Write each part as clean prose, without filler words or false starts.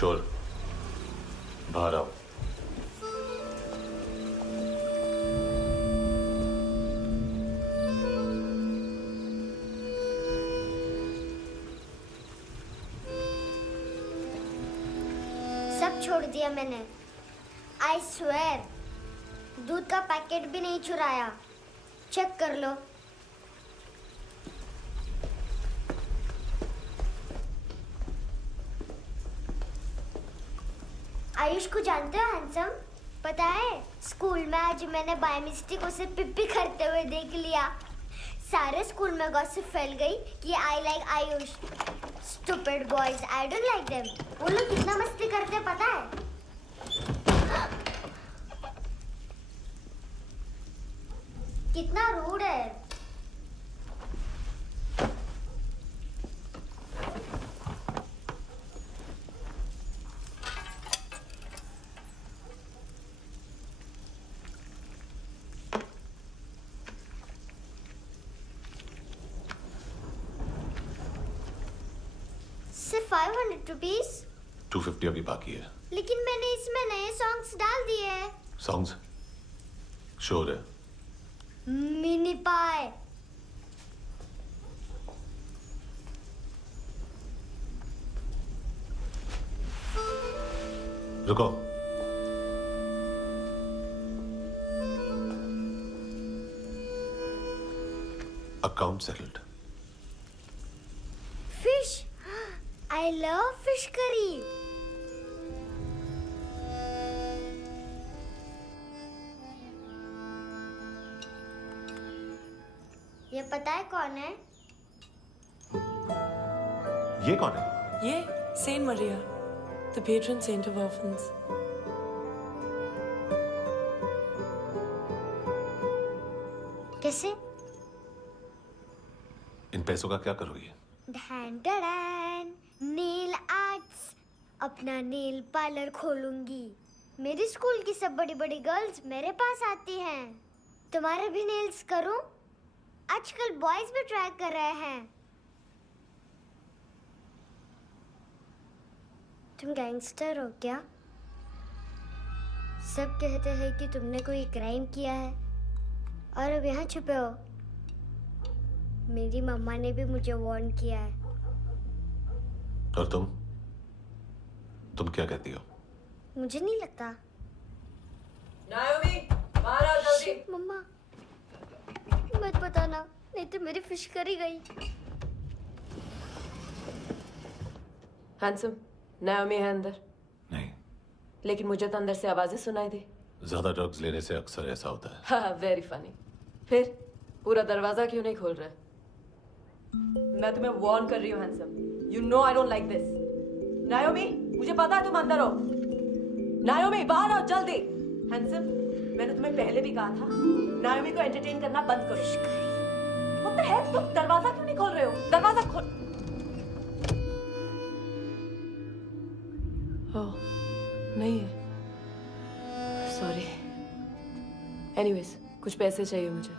चोर, बाहर आओ। सब छोड़ दिया मैंने। आई स्वेयर, दूध का पैकेट भी नहीं चुराया। चेक कर लो। आयुष को जानते हो हैंडसम? पता है, स्कूल में आज मैंने बाय मिस्टेक उसे पिप्पी करते हुए देख लिया। सारे स्कूल में गॉसिप फैल गई कि I like Ayush. Stupid boys, I don't like them. वो लोग कितना मस्ती करते हैं पता है? कितना रूड है। सिर्फ 500 रुपीज? 250 अभी बाकी है। लेकिन मैंने इसमें नए सॉन्ग्स डाल दिए हैं। सॉन्ग्स? शोर है। मिनी पाए। रुको। Account settled. Fish, I love fish curry. ये पता है कौन है? ये कौन है? ये saint Maria, the patron saint of orphans. कैसे? इन पैसों का क्या करोगी? नेल आर्ट्स, अपना नेल पार्लर खोलूंगी। मेरी स्कूल की सब बड़ी बड़ी गर्ल्स मेरे पास आती हैं। तुम्हारे भी नेल्स करूं? आजकल बॉयज भी ट्राई कर रहे हैं। तुम गैंगस्टर हो क्या? सब कहते हैं कि तुमने कोई क्राइम किया है और अब यहाँ छुपे हो। मेरी मम्मा ने भी मुझे वार्न किया है। और तुम क्या कहती हो? मुझे नहीं लगता। नायोमी, बाहर आओ जल्दी। शिट, मम्मा मत बताना, नहीं तो मेरी फिश करी गई। हैंडसम, नायोमी है अंदर। नहीं। लेकिन मुझे तो अंदर से आवाजें सुनाई दी। ज्यादा ड्रग्स लेने से अक्सर ऐसा होता है। हाँ, वेरी फनी। फिर पूरा दरवाजा क्यों नहीं खोल रहे? मैं तुम्हें वार्न कर रही हूँ handsome. You know I don't like this. नायोमी, मुझे पता है तुम अंदर हो। नायोमी, बाहर आओ जल्दी। हैंडसम, मैंने तुम्हें पहले भी कहा था नायोमी को एंटरटेन करना बंद करो। What the heck? तुम दरवाजा क्यों नहीं खोल रहे हो? दरवाजा खोल। ओह, नहीं है। सॉरी। एनीवेज, कुछ पैसे चाहिए मुझे।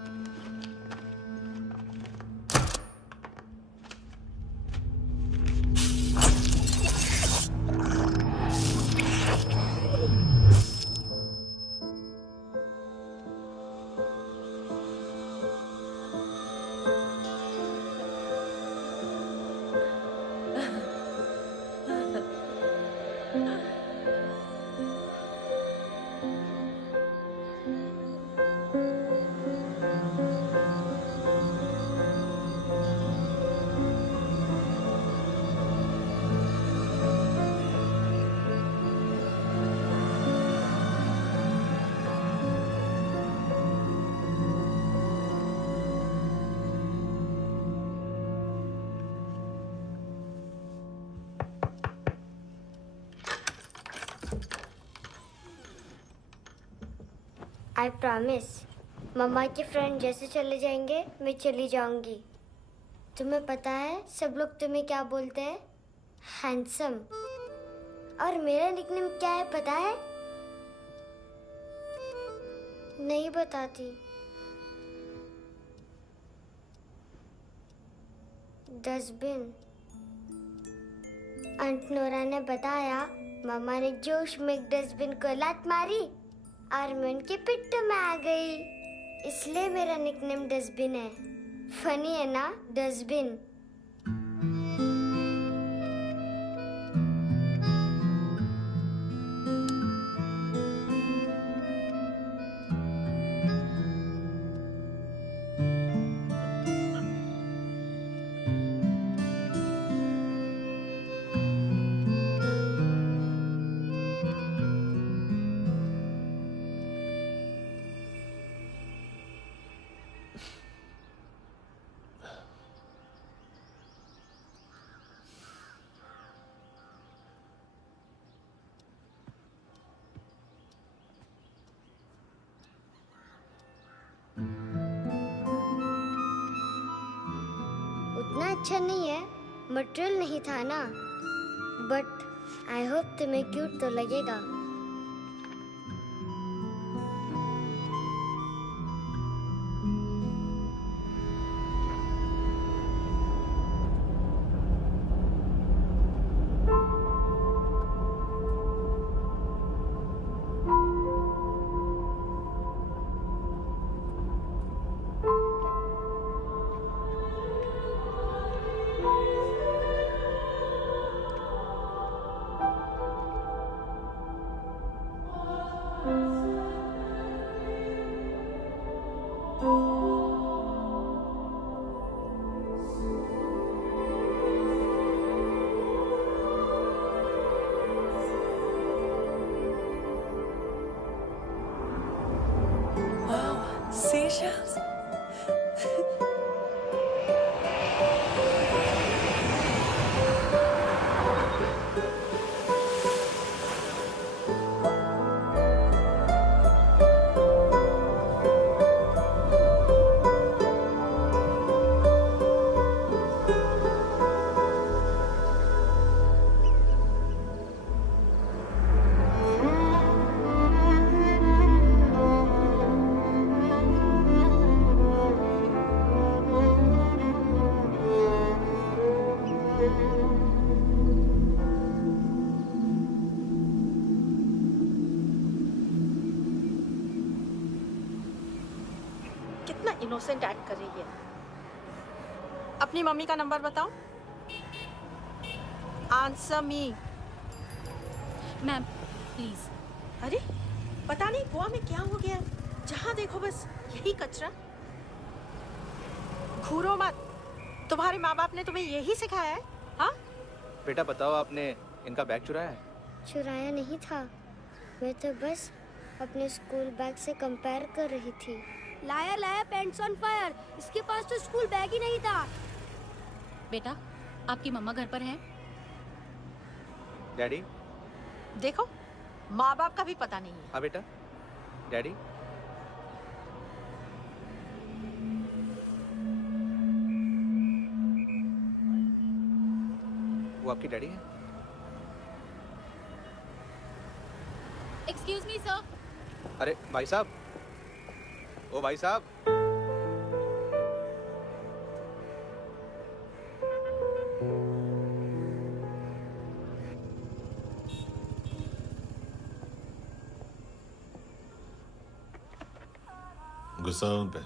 आई प्रॉमिस, मम्मा के फ्रेंड जैसे चले जाएंगे मैं चली जाऊंगी। तुम्हें पता है सब लोग तुम्हें क्या बोलते हैं? हैंडसम। और मेरा निकनेम क्या है पता है? नहीं बताती। डस्टबिन। आंट नोरा ने बताया मामा ने जोश में एक डस्टबिन को लात मारी और मैं उनके पिट्ठू में आ गई। इसलिए मेरा निकनेम डस्टबिन है। फनी है ना, डस्टबिन। उतना अच्छा नहीं है, मटेरियल नहीं था ना, बट आई होप तुम्हें क्यूट तो लगेगा। Seashells? कितना इनोसेंट एक्ट कर रही है। अपनी मम्मी का नंबर बताओ। Answer me. Ma'am please. अरे पता नहीं गोवा में क्या हो गया, जहाँ देखो बस यही कचरा। घूरो मत, तुम्हारे माँ बाप ने तुम्हें यही सिखाया है? हाँ बेटा बताओ, आपने इनका बैग चुराया है? चुराया नहीं था, मैं तो बस अपने स्कूल बैग से कंपेयर कर रही थी। लाया लाया पैंट्स ऑन फायर, इसके पास तो स्कूल बैग ही नहीं था। बेटा आपकी मम्मा घर पर है? डैडी? देखो, माँ बाप का भी पता नहीं है। हाँ बेटा। डैडी? वो आपकी डैडी है? Excuse me sir. अरे भाई साहब, ओ भाई साहब। गुस्सा उन पे,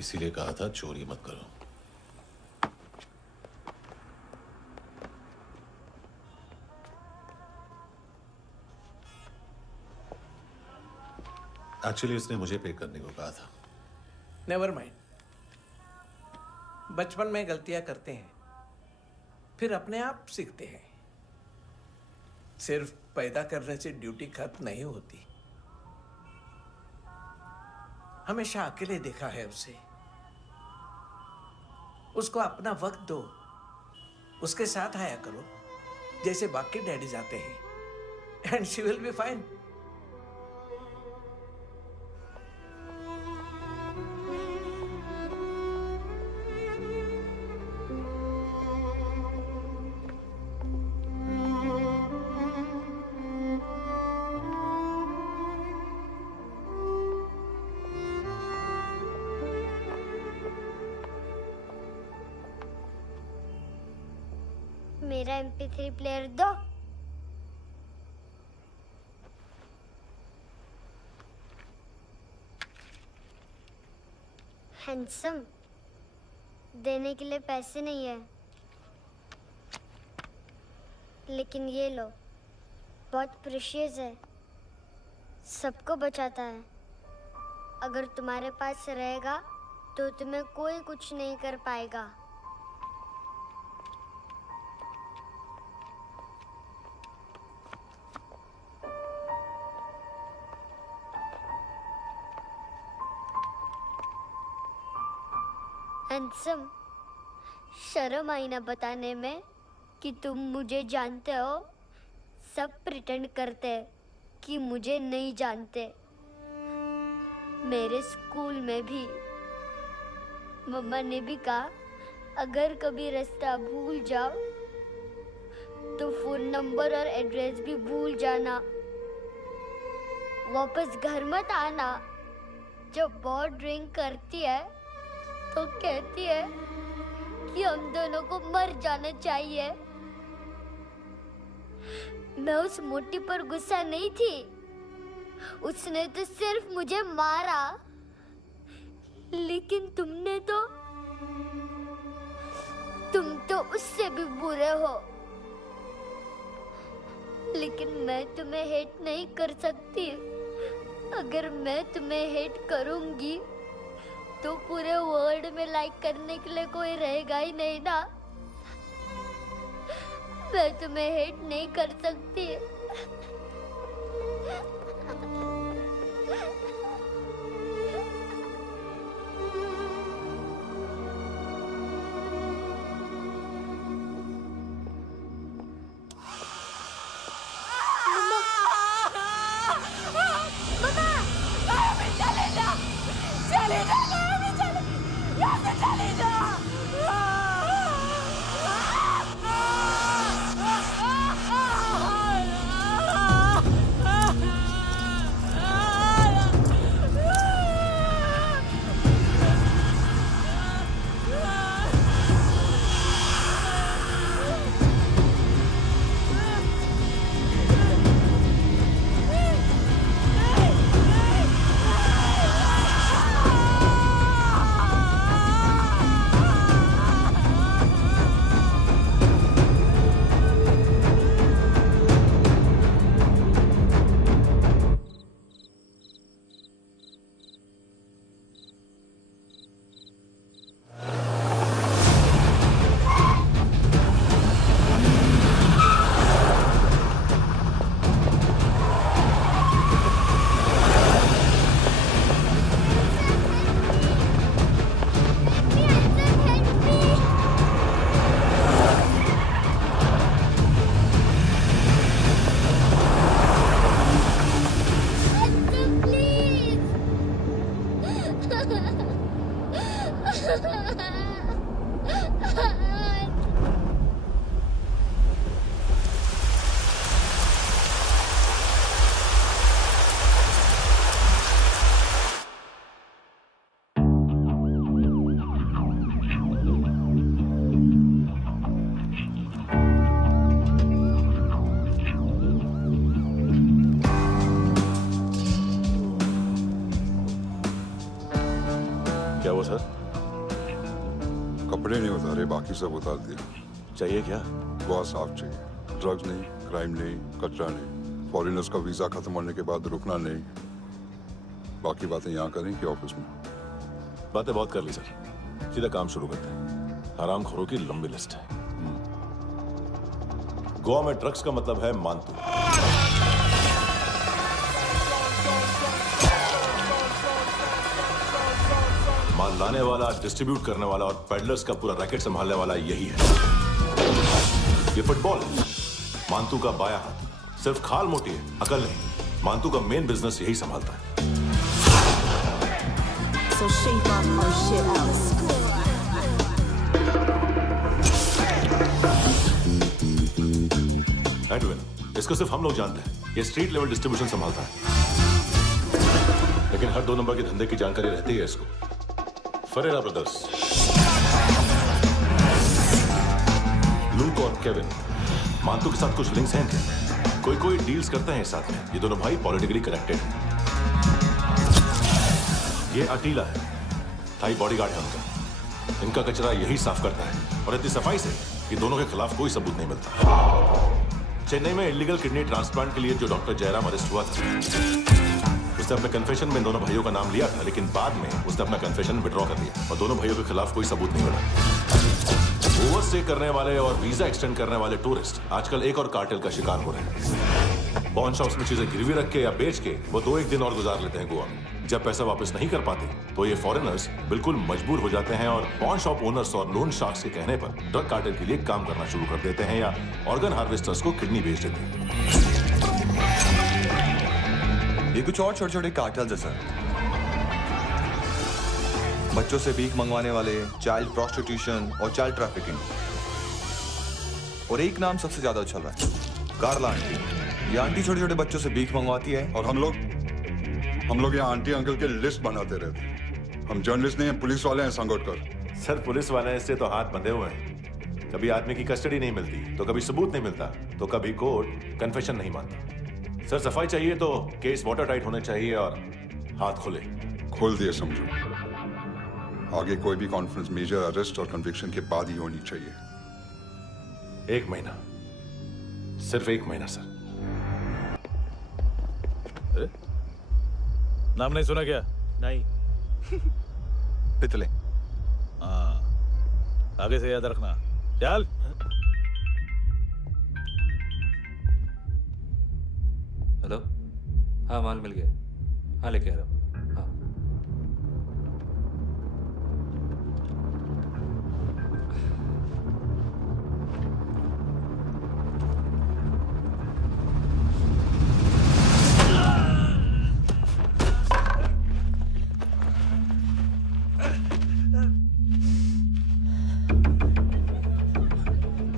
इसीलिए कहा था चोरी मत करो। एक्चुअली उसने मुझे पे करने को कहा था। नेवर माइंड, बचपन में गलतियां करते हैं, फिर अपने आप सीखते हैं। सिर्फ पैदा करने से ड्यूटी खत्म नहीं होती। हमेशा अकेले देखा है उसे। उसको अपना वक्त दो, उसके साथ आया करो जैसे बाकी डैडीज आते हैं, and she will be fine. मेरा MP3 प्लेयर दो। हैंडसम, देने के लिए पैसे नहीं है, लेकिन ये लो, बहुत प्रेशियस है, सबको बचाता है। अगर तुम्हारे पास रहेगा तो तुम्हें कोई कुछ नहीं कर पाएगा। हैंडसम, शर्म आई ना बताने में कि तुम मुझे जानते हो। सब प्रिटेंड करते हैं कि मुझे नहीं जानते। मेरे स्कूल में भी मम्मा ने भी कहा, अगर कभी रास्ता भूल जाओ तो फोन नंबर और एड्रेस भी भूल जाना। वापस घर मत आना। जब बहुत ड्रिंक करती है तो कहती है कि हम दोनों को मर जाना चाहिए। मैं उस मोटी पर गुस्सा नहीं थी, उसने तो सिर्फ मुझे मारा। लेकिन तुम तो उससे भी बुरे हो। लेकिन मैं तुम्हें हेट नहीं कर सकती। अगर मैं तुम्हें हेट करूंगी तो पूरे वर्ल्ड में लाइक करने के लिए कोई रहेगा ही नहीं ना। मैं तुम्हें हेट नहीं कर सकती। क्या हुआ सर? कपड़े नहीं उतारे, बाकी सब उतार दिया। चाहिए क्या? बहुत साफ चाहिए। ड्रग्स नहीं, क्राइम नहीं, कचरा नहीं। फॉरेनर्स का वीजा खत्म होने के बाद रुकना नहीं। बाकी बातें यहाँ करें कि ऑफिस में? बातें बहुत कर ली सर, सीधा काम शुरू करते हैं। हरामखोरों की लंबी लिस्ट है। गोवा में ड्रग्स का मतलब है मानतू। माल लाने वाला, डिस्ट्रीब्यूट करने वाला और पेडलर्स का पूरा रैकेट संभालने वाला यही है। ये फुटबॉल है, मानतू का बायां हाथ। सिर्फ खाल मोटी है, अकल नहीं। मानतू का मेन बिजनेस यही संभालता है। So shape up our shit out. Edwin, इसको सिर्फ हम लोग जानते हैं। ये स्ट्रीट लेवल डिस्ट्रीब्यूशन संभालता है, लेकिन हर 2 नंबर के धंधे की जानकारी रहती है इसको। फरेरा ब्रदर्स, लूक और केविन, मानतू के साथ कुछ लिंक्स हैं क्या? कोई डील्स करते हैं साथ में। ये दोनों भाई पॉलिटिकली कनेक्टेड हैं। ये अटीला है, थाई बॉडीगार्ड है उनका। इनका कचरा यही साफ करता है और इतनी सफाई से कि दोनों के खिलाफ कोई सबूत नहीं मिलता। चेन्नई में इलीगल किडनी ट्रांसप्लांट के लिए जो डॉक्टर जयराम अरेस्ट हुआ था, उसने अपने कन्फेशन में दोनों भाइयों का नाम लिया था, लेकिन बाद में उसने अपना कन्फेशन विड्रॉ कर दिया और दोनों भाइयों के खिलाफ कोई सबूत नहीं मिला। ओवरस्टे करने वाले और वीजा एक्सटेंड करने वाले टूरिस्ट आजकल एक और कार्टेल का शिकार हो रहे हैं। पॉन शॉप्स में चीजें गिरवी रख के या बेच के वो 2-1 दिन और गुजार लेते हैं गोवा में। जब पैसा वापस नहीं कर पाते तो ये फॉरेनर्स बिल्कुल मजबूर हो जाते हैं और पॉन शॉप ओनर्स और लोन शार्क्स के कहने पर ड्रग कार्टेल के लिए काम करना शुरू कर देते हैं या ऑर्गन हार्वेस्टर्स को किडनी बेच देते हैं। ये कुछ और छोटे छोटे कार्टेल्स है सर। बच्चों से भीख मंगवाने वाले, चाइल्ड प्रोस्टिट्यूशन और चाइल्ड ट्रैफिकिंग। और एक नाम सबसे ज्यादा उछल रहा है, कार्ला आंटी। ये आंटी छोटे छोटे बच्चों से भीख मंगवाती है और हम लोग यहाँ आंटी अंकल के लिस्ट बनाते रहते हैं। हम जर्नलिस्ट नहीं हैं, पुलिस वाले हैं संगोटकर। सर पुलिस वाले इससे तो हाथ बंधे हुए हैं। कभी आदमी की कस्टडी नहीं मिलती तो कभी सबूत नहीं मिलता तो कभी कोर्ट कन्फेशन नहीं मानता। सर सफाई चाहिए तो केस वाटर टाइट होने चाहिए और हाथ खुले। खोल दिए समझो। आगे कोई भी कॉन्फ्रेंस मेजर अरेस्ट और कन्विक्शन के बाद ही होनी चाहिए। 1 महीना, सिर्फ 1 महीना सर। नाम नहीं सुना क्या? नहीं। पितले। हाँ, आगे से याद रखना। चल। हेलो, हाँ माल मिल गया। हाँ लेके आ रहा हूँ। हाँ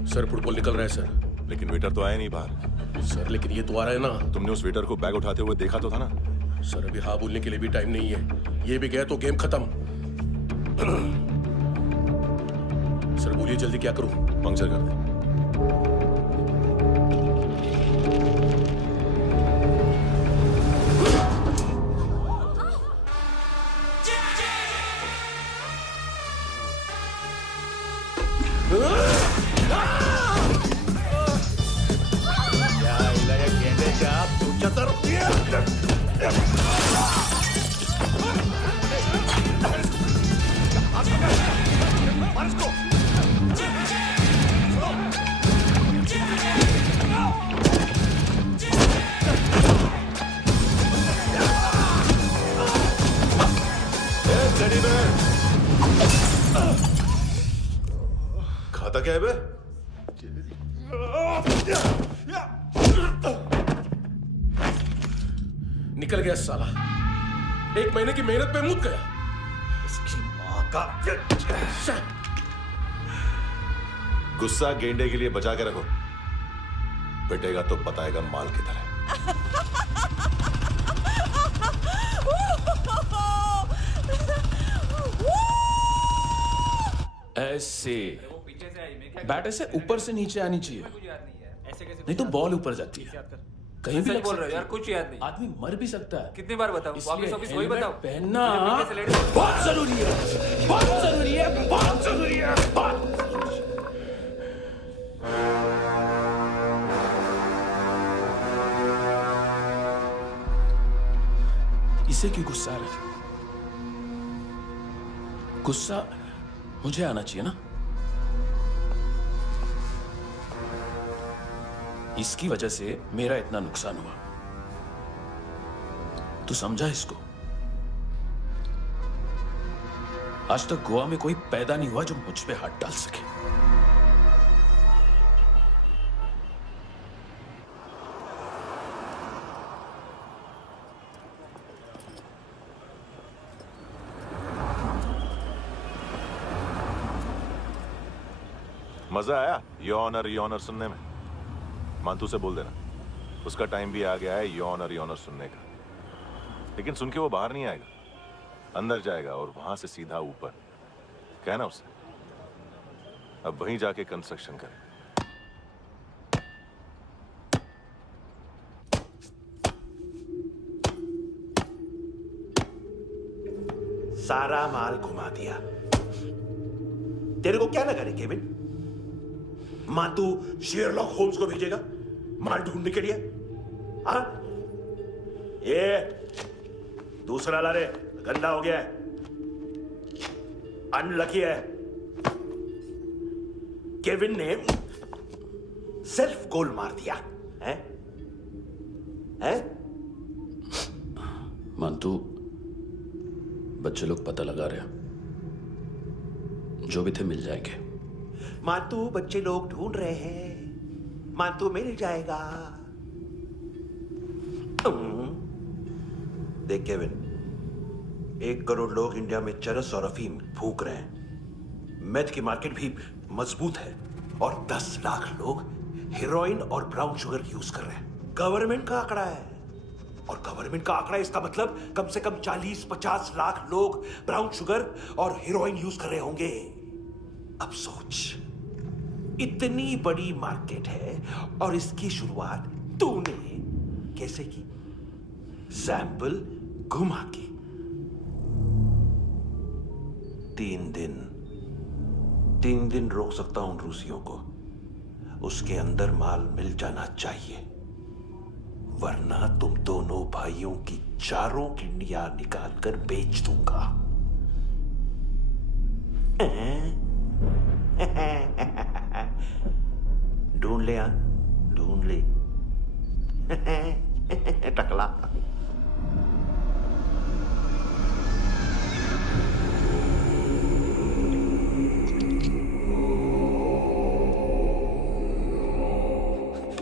सर फुटबॉल निकल रहा है सर। लेकिन वेटर तो आया नहीं बाहर। सर लेकिन ये तो आ रहा है ना। तुमने उस वेटर को बैग उठाते हुए देखा तो था ना? सर अभी हाँ बोलने के लिए भी टाइम नहीं है। ये भी गया तो गेम खत्म। सर बोलिए जल्दी क्या करूं? पंक्चर कर दे। खाता क्या है बे? निकल गया साला। 1 महीने की मेहनत पे मुक गया। इसकी माँ का गुस्सा गेंडे के लिए बचा के रखो, पिटेगा तो बताएगा माल किधर है। ऐसे बैट ऐसे ऊपर से नीचे आनी चाहिए, नहीं तो बॉल ऊपर जाती है। कहीं भी बोल रहे हो यार, कुछ याद नहीं। आदमी मर भी सकता है। कितनी बार बताऊं? वापिस वापिस वही बताओ। पहनना बहुत जरूरी है, बहुत जरूरी है, बहुत जरूरी है, बहुत। इसे क्यों गुस्सा आ रहा है? गुस्सा मुझे आना चाहिए ना। इसकी वजह से मेरा इतना नुकसान हुआ। तू समझा इसको? आज तक गोवा में कोई पैदा नहीं हुआ जो मुझ पे हाथ डाल सके। मजा आया योर ऑनर सुनने में? मानतू से बोल देना उसका टाइम भी आ गया है योर ऑनर सुनने का। लेकिन सुन के वो बाहर नहीं आएगा, अंदर जाएगा और वहां से सीधा ऊपर। कहना उसे अब वहीं जाके कंस्ट्रक्शन करे। सारा माल घुमा दिया। तेरे को क्या लगा रे केविन? मां तू शेरलॉक होम्स को भेजेगा माल ढूंढने के लिए? हाँ? ये दूसरा ला रे, गंदा हो गया है, अनलकी है। केविन ने सेल्फ गोल मार दिया है? है? मानतू, बच्चे लोग पता लगा रहे हैं, जो भी थे मिल जाएंगे। मानतू, बच्चे लोग ढूंढ रहे हैं, मानतू मिल जाएगा। देख केविन, 1 करोड़ लोग इंडिया में चरस और अफीम फूंक रहे हैं। मेथ की मार्केट भी मजबूत है और 10 लाख लोग हेरोइन और ब्राउन शुगर यूज कर रहे हैं। गवर्नमेंट का आंकड़ा है, और गवर्नमेंट का आंकड़ा इसका मतलब कम से कम 40-50 लाख लोग ब्राउन शुगर और हेरोइन यूज कर रहे होंगे। अब सोच, इतनी बड़ी मार्केट है और इसकी शुरुआत तूने कैसे की? सैंपल घुमा के। 3 दिन रोक सकता हूं रूसियों को, उसके अंदर माल मिल जाना चाहिए, वरना तुम दोनों भाइयों की चारों किडनियां निकाल कर बेच दूंगा। ढूंढ ले, ढूंढ ले टकला।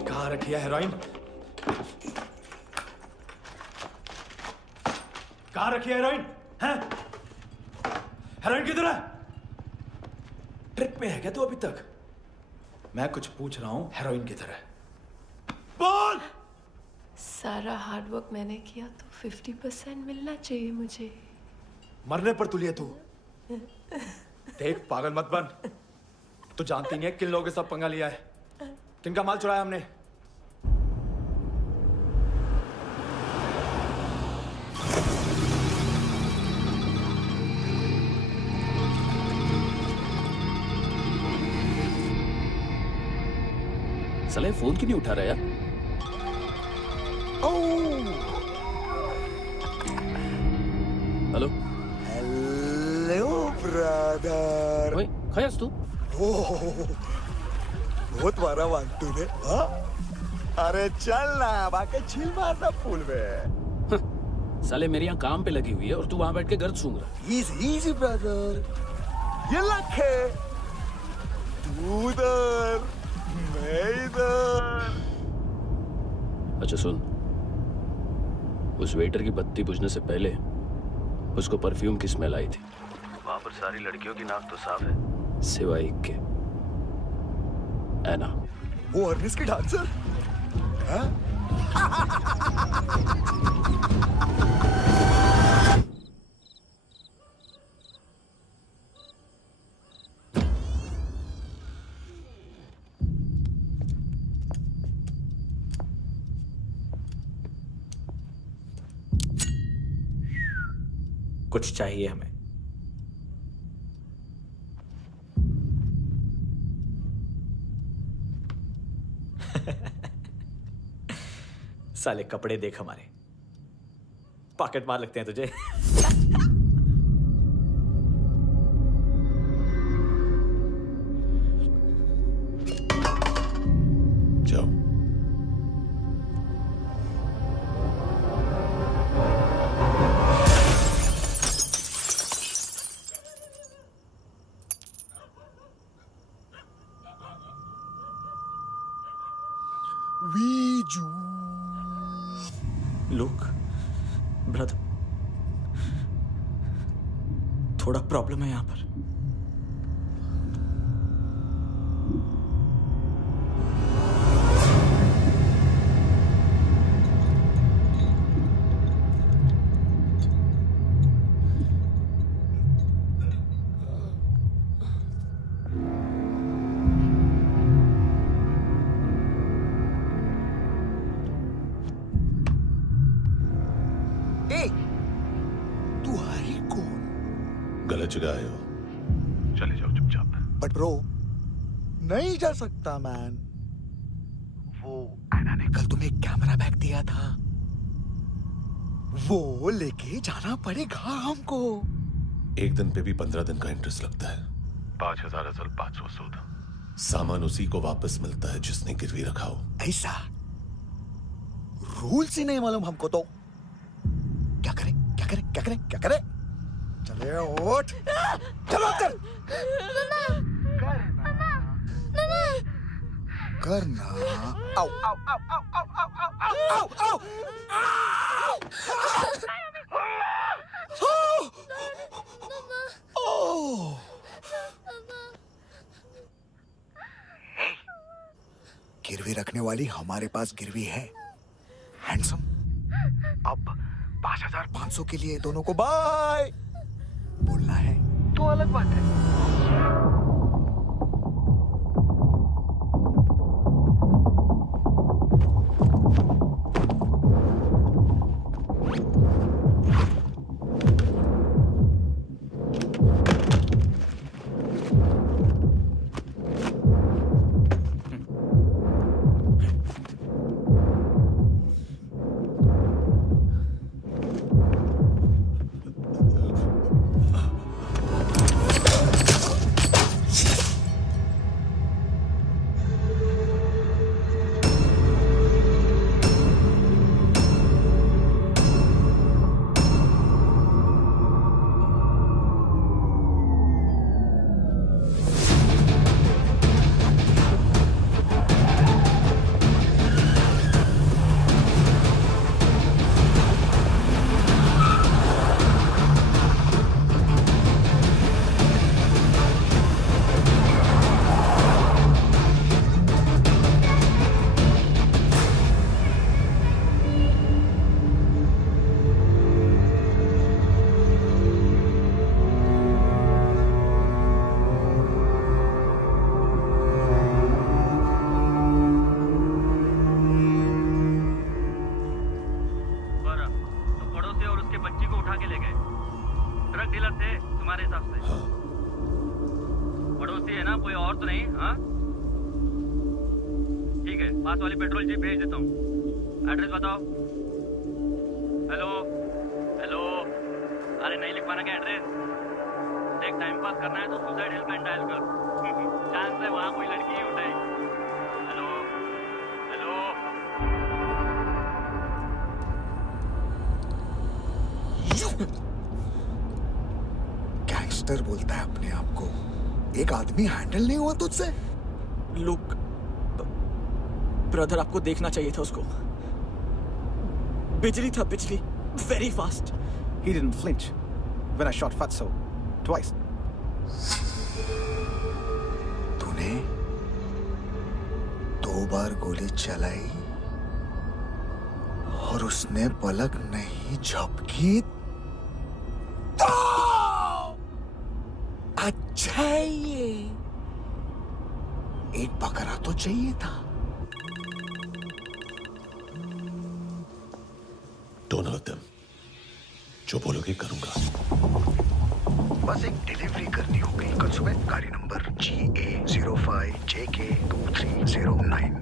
कहाँ रखी है हेरोइन? कहाँ रखी है हेरोइन? हैं? हेरोइन किधर है? ट्रिप में है क्या तू अभी तक? मैं कुछ पूछ रहा हूँ, हेरोइन किधर है? बोल! सारा हार्डवर्क मैंने किया तो 50% मिलना चाहिए मुझे। मरने पर तुली है तू। देख, पागल मत बन। तू जानती नहीं है किन लोगों के साथ पंगा लिया है, किनका माल चुराया हमने। साले फोन क्यों नहीं उठा रहा यार? Hello hello brother. ओए, खयास तू? बहुत मारा वांटू ने। हाँ? अरे चल ना, बाकी चिल मारना पूल में। साले मेरी यहाँ काम पे लगी हुई है और तू वहां बैठ के गर्द सूंघ रहा। इजी ब्रदर, ये लक है। तू उधर, मैं इधर। अच्छा सुन, उस वेटर की बत्ती बुझने से पहले उसको परफ्यूम की स्मेल आई थी। वहां पर सारी लड़कियों की नाक तो साफ है, सिवाय एक के, एना। वो अर्निस की डांसर? हाँ? कुछ चाहिए हमें। साले कपड़े देख हमारे, पॉकेट मार लगते हैं तुझे। जाओ। लुक ब्रदर, थोड़ा प्रॉब्लम है यहाँ पर। ए, तू है ही कौन? जगह आए हो, चले जाओ चुपचाप। बट ब्रो, नहीं जा सकता मैन। वो एना ने कल तुम्हें एक कैमरा बैग दिया था, वो लेके जाना पड़ेगा हमको। एक दिन पे भी 15 दिन का इंटरेस्ट लगता है। 5,000 असल 500 सूद। सामान उसी को वापस मिलता है जिसने गिरवी रखा हो। ऐसा रूल्स ही नहीं मालूम हमको तो। क्या करें क्या करें क्या करें क्या करें? चले उठ, चलो कर करना। आओ आओ आओ आओ आओ आओ आओ आओ आओ। गिरवी रखने वाली हमारे पास गिरवी है। हैंडसम, अब 5,500 के लिए दोनों को बाय बोलना है तो अलग बात है। पास वाली पेट्रोल जीप भेज देता हूँ। एड्रेस बताओ। हेलो हेलो, अरे नहीं लिख पाना क्या एड्रेस? देख टाइम पास करना है तो सुसाइड हेल्पलाइन डायल कर। चांस है वहाँ कोई लड़की ही उठाएगी। Hello hello. गैंगस्टर बोलता है अपने आप को। एक आदमी हैंडल नहीं हुआ तुझसे? लुक ब्रदर, आपको देखना चाहिए था उसको। बिजली था, बिजली, very fast. He didn't flinch when I shot Fatso twice. तूने 2 बार गोली चलाई और उसने पलक नहीं झपकी तो अच्छा है ये। एक बकरा तो चाहिए था। Don't hurt them. जो बोलोगे करूंगा। बस एक डिलीवरी करनी होगी कल सुबह। गाड़ी नंबर GA05JK2309।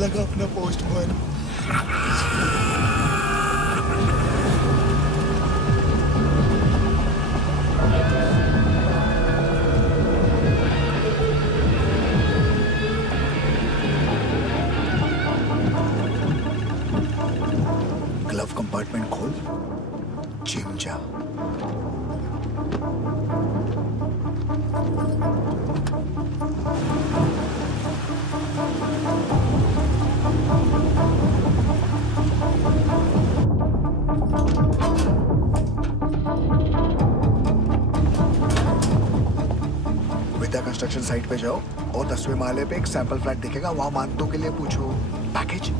लगा अपना पोस्टमैन। ग्लव कंपार्टमेंट खोल, जिम जा। विद्या कंस्ट्रक्शन साइट पे जाओ। और 10वें माले पे एक सैंपल फ्लैट दिखेगा, वहां मानतों के लिए पूछो। पैकेज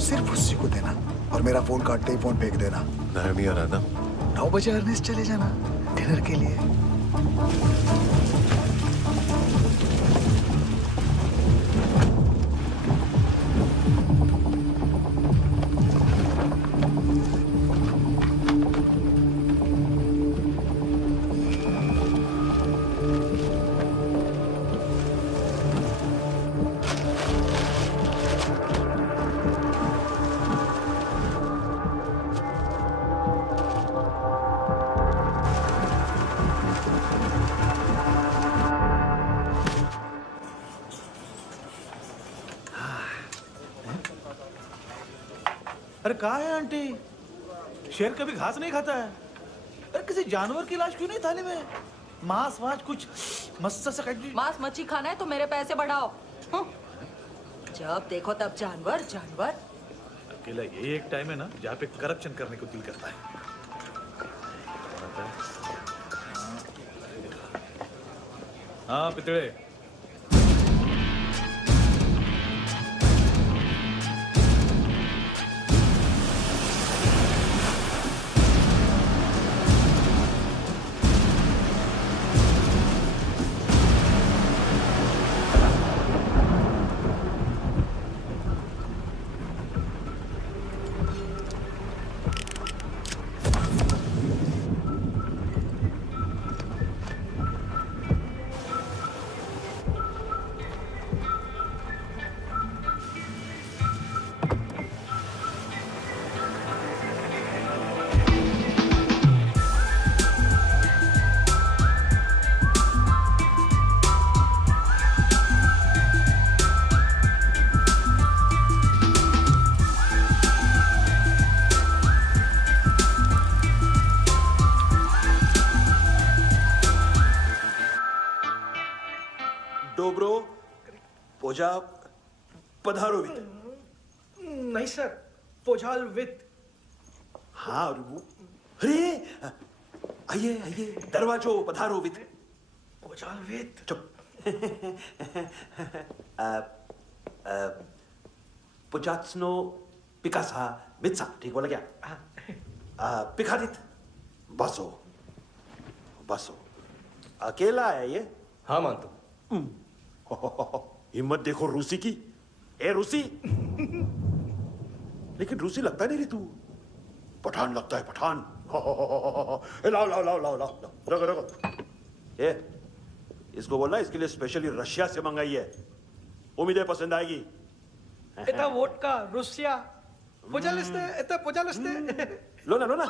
सिर्फ उसी को देना और मेरा फोन काटते ही फोन फेंक देना। नायोमी आ रहा ना? 9 बजे अर्नेस्ट चले जाना डिनर के लिए। अरे कहाँ है आंटी? शेर कभी घास नहीं खाता है। अरे किसी जानवर की लाश क्यों नहीं थाली में? मांस वास कुछ मस्त सा मांस मच्छी खाना है तो मेरे पैसे बढ़ाओ। जब देखो तब जानवर जानवर। अकेला यही एक टाइम है ना जहाँ पे करप्शन करने को दिल करता है। हाँ पितड़े। पोजा पधारो वित। नहीं सर, पोजाल वित। हाँ अरे आइए आइए, दरवाजो पधारो वित। पोजाल वित। चुप। पुजात्सनो पिकासा मित्सा, ठीक बोला क्या? पिखादित बसो बसो। अकेला है ये? हाँ मानतो। हिम्मत देखो रूसी की। ए रूसी। लेकिन रूसी लगता नहीं रे तू, पठान लगता है, पठान। लाओ लाओ लाओ लाओ लाओ, रखो रखो। ए इसको बोलना इसके लिए स्पेशली रशिया से मंगाई है, उम्मीद है पसंद आएगी। इतना वोडका रूसिया पोजालिस्ते, इतना पोजालिस्ते। लो ना लो ना।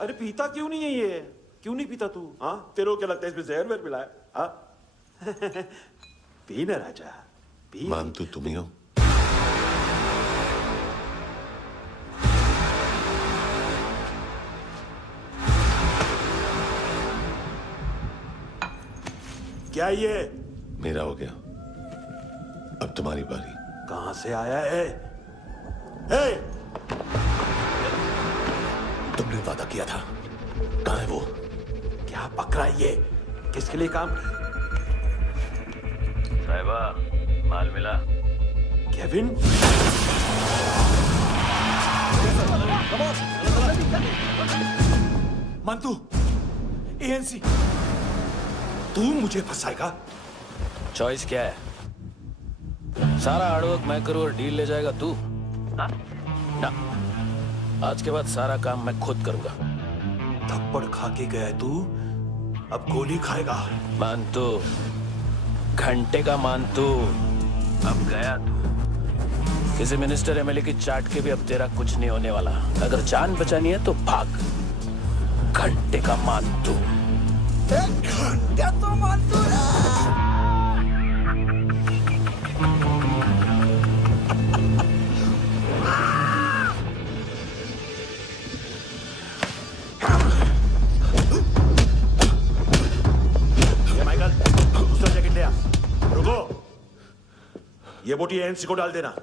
अरे पीता क्यों नहीं है ये? क्यों नहीं पीता तू? हाँ तेरे को क्या लगता है इसमें जहर वहर मिला है? हाँ पी ना राजा पी। मान तू तुम ही हो। क्या ये? मेरा हो गया, अब तुम्हारी बारी। कहां से आया है? हे! तुमने वादा किया था, कहां है वो? क्या पकड़ा ये? किसके लिए काम? साहिबा माल मिला? केविन? मंतू, एएनसी। तू मुझे फंसाएगा? चॉइस क्या है? सारा हार्डवर्क मैं करूं और डील ले जाएगा तू? ना, आज के बाद सारा काम मैं खुद करूंगा। थप्पड़ खा के गया तू, अब गोली खाएगा। मानतू, घंटे का मानतू, अब गया तू। किसी मिनिस्टर एमएलए की चाट के भी अब तेरा कुछ नहीं होने वाला। अगर जान बचानी है तो भाग। घंटे का मानतू। घंटे तो मानतू है। माइकल, दूसरा जैकेट ले आ। रुको, ये बोटी एएनसी को डाल देना।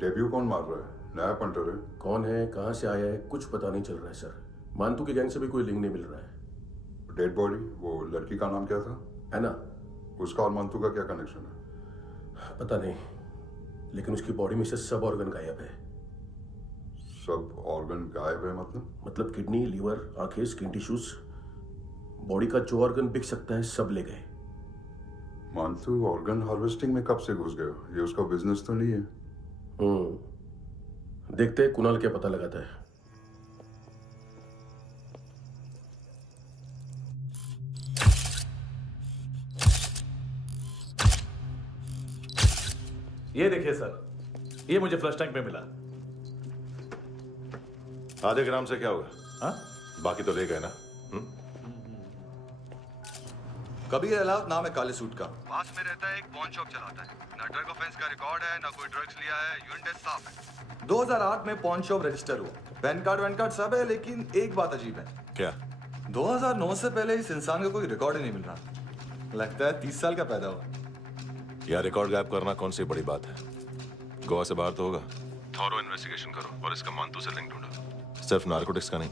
डेब्यू कौन मार रहा है? नया पंटर है। कौन है, कहाँ से आया है, कुछ पता नहीं चल रहा है सर। मानतू की गैंग से भी कोई लिंक नहीं मिल रहा है। डेड बॉडी, वो लड़की का नाम क्या था? है ना? उसका और मानतू का क्या कनेक्शन है? पता नहीं, लेकिन उसकी बॉडी में से सब ऑर्गन गायब है। सब ऑर्गन गायब है मतलब किडनी, लीवर, आंखें, स्किन टिश्यूज, बॉडी का जो ऑर्गन बिक सकता है सब ले गए। मानतू ऑर्गन हार्वेस्टिंग में कब से घुस गए? ये उसका बिजनेस तो नहीं है? देखते हैं कुणाल क्या पता लगाता है। ये देखिए सर, ये मुझे फ्लश टैंक में मिला। आधे ग्राम से क्या होगा? हाँ? बाकी तो ले गए ना? कबीर अलाउद्दीन नाम है काले सूट का। पास में रहता है, एक पॉन शॉप चलाता है। ना ड्रग ऑफेंस का रिकॉर्ड है, ना कोई ड्रग्स लिया है। यूरिन टेस्ट साफ है। 2008 में पॉन शॉप रजिस्टर हुआ। पैन कार्ड सब है, लेकिन एक बात अजीब है। क्या? 2009 से पहले इस इंसान का कोई रिकॉर्ड ही नहीं मिल रहा। लगता है 30 साल का पैदा हुआ। यार रिकॉर्ड गायब करना कौन सी बड़ी बात है? गोवा से बाहर तो होगा। थॉरो इन्वेस्टिगेशन करो और इसका मानतू से लिंक ढूंढो। सिर्फ नार्कोटिक्स का नहीं,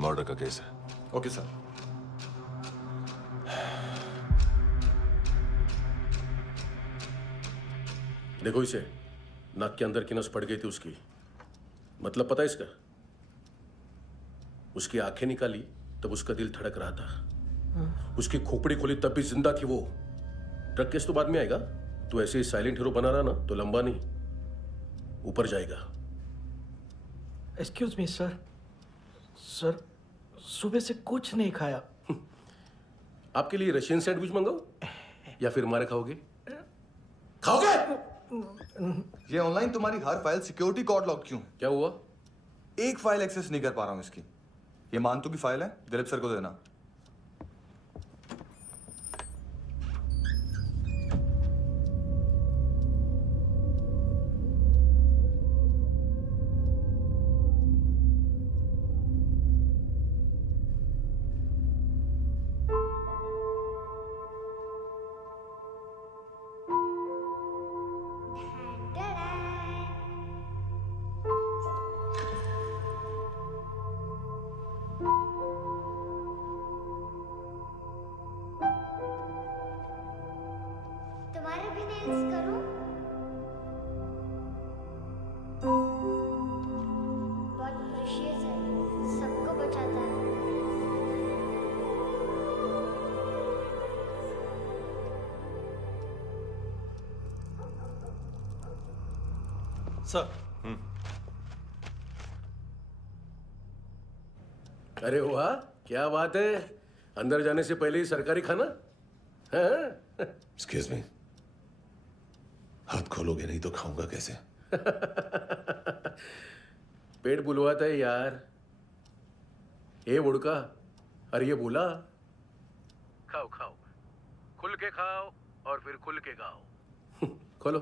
मर्डर का केस है। Okay sir. देखो इसे, नाक के अंदर की नस पड़ गई थी उसकी। मतलब पता है इसका? उसकी आंखें निकाली तब उसका दिल धड़क रहा था। उसकी खोपड़ी खोली तब भी जिंदा थी वो। ड्रग केस तो बाद में आएगा। तो ऐसे ही साइलेंट हीरो बना रहा ना तो लंबा नहीं, ऊपर जाएगा। Excuse me sir. सर, सुबह से कुछ नहीं खाया। आपके लिए रशियन सैंडविच मंगाओ या फिर हमारे खाओगे? खाओगे? ये ऑनलाइन तुम्हारी हर फाइल सिक्योरिटी कोड लॉक क्यों? क्या हुआ? एक फाइल एक्सेस नहीं कर पा रहा हूं इसकी। ये मानतू की फाइल है, दिलीप सर को देना। तुम्हारे भी नेल्स करूं? बहुत प्रेशियस है, सबको बचाता है। सर। अरे वाह, क्या बात है। अंदर जाने से पहले ही सरकारी खाना। एक्सक्यूज मी, हाथ खोलोगे नहीं तो खाऊंगा कैसे? पेट बुलवाता है यार। ये बुड़का, अरे ये बोला खाओ खाओ, खुल के खाओ और फिर खुल के खाओ। खोलो।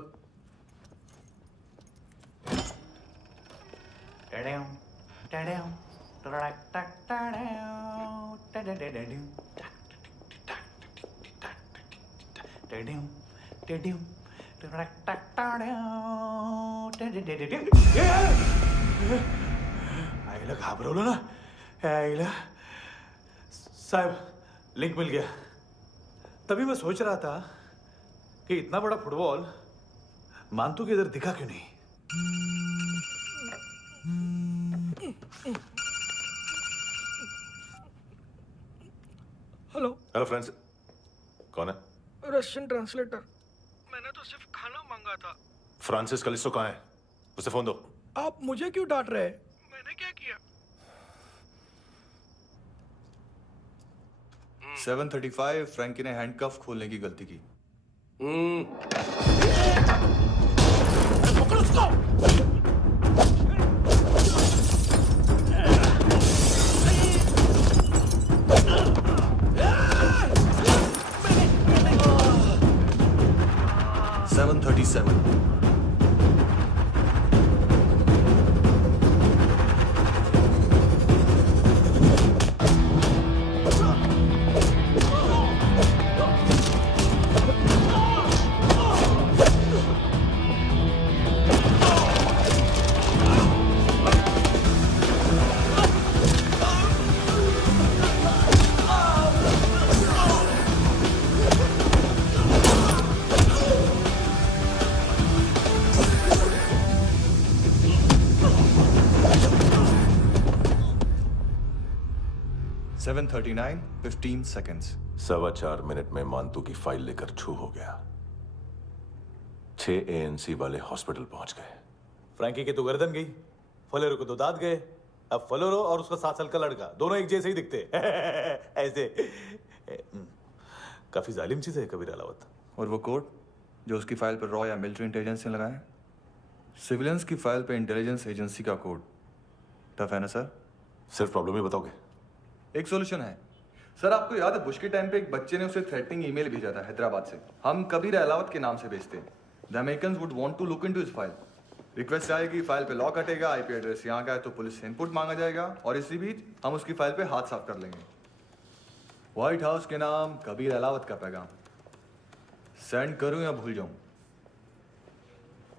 आईला घाबरवलं ना। आईला साहब, लिंक मिल गया। तभी मैं सोच रहा था कि इतना बड़ा फुटबॉल मानतू के इधर दिखा क्यों नहीं। हेलो। हेलो फ्रेंड्स, कौन है? Russian translator. मैंने तो सिर्फ खाना मांगा था। फ्रांसिस कलिस्टो कहाँ है? उसे फोन दो। आप मुझे क्यों डांट रहे हैं? मैंने क्या किया? 735 फ्रैंकी ने हैंडकफ खोलने की गलती की। पकड़ो उसको। 737 737 7:39, 15 seconds. 4.25 मिनट में मांतू की फाइल लेकर छू हो गया। 6 ANC वाले हॉस्पिटल पहुंच गए। फ्रैंकी की तो गर्दन गई, फलेरो को तो दांत गए। अब फलेरो और उसका 7 साल का लड़का दोनों एक जैसे ही दिखते ऐसे। काफी जालिम चीज है कबीर अलावत। और वो कोड जो उसकी फाइल पर रॉ या मिलिट्री इंटेलिजेंस ने लगाया, सिविलियंस की फाइल पे इंटेलिजेंस एजेंसी का कोड। टफ है ना सर? सिर्फ प्रॉब्लम ही बताओगे? एक सॉल्यूशन है सर। आपको याद है बुश के टाइम पे एक बच्चे ने उसे थ्रेटनिंग ईमेल भेजा था हैदराबाद से। हम कबीर अलावत के नाम से भेजते हैं। The Americans would want to look into his file. Request आएगी, फाइल पे लॉक हटेगा, आईपी एड्रेस यहाँ का है तो पुलिस से इनपुट मांगा जाएगा और इसी बीच हम उसकी फाइल पे हाथ साफ कर लेंगे। व्हाइट हाउस के नाम कबीर अलावत का पैगाम। सेंड करूं या भूल जाऊं?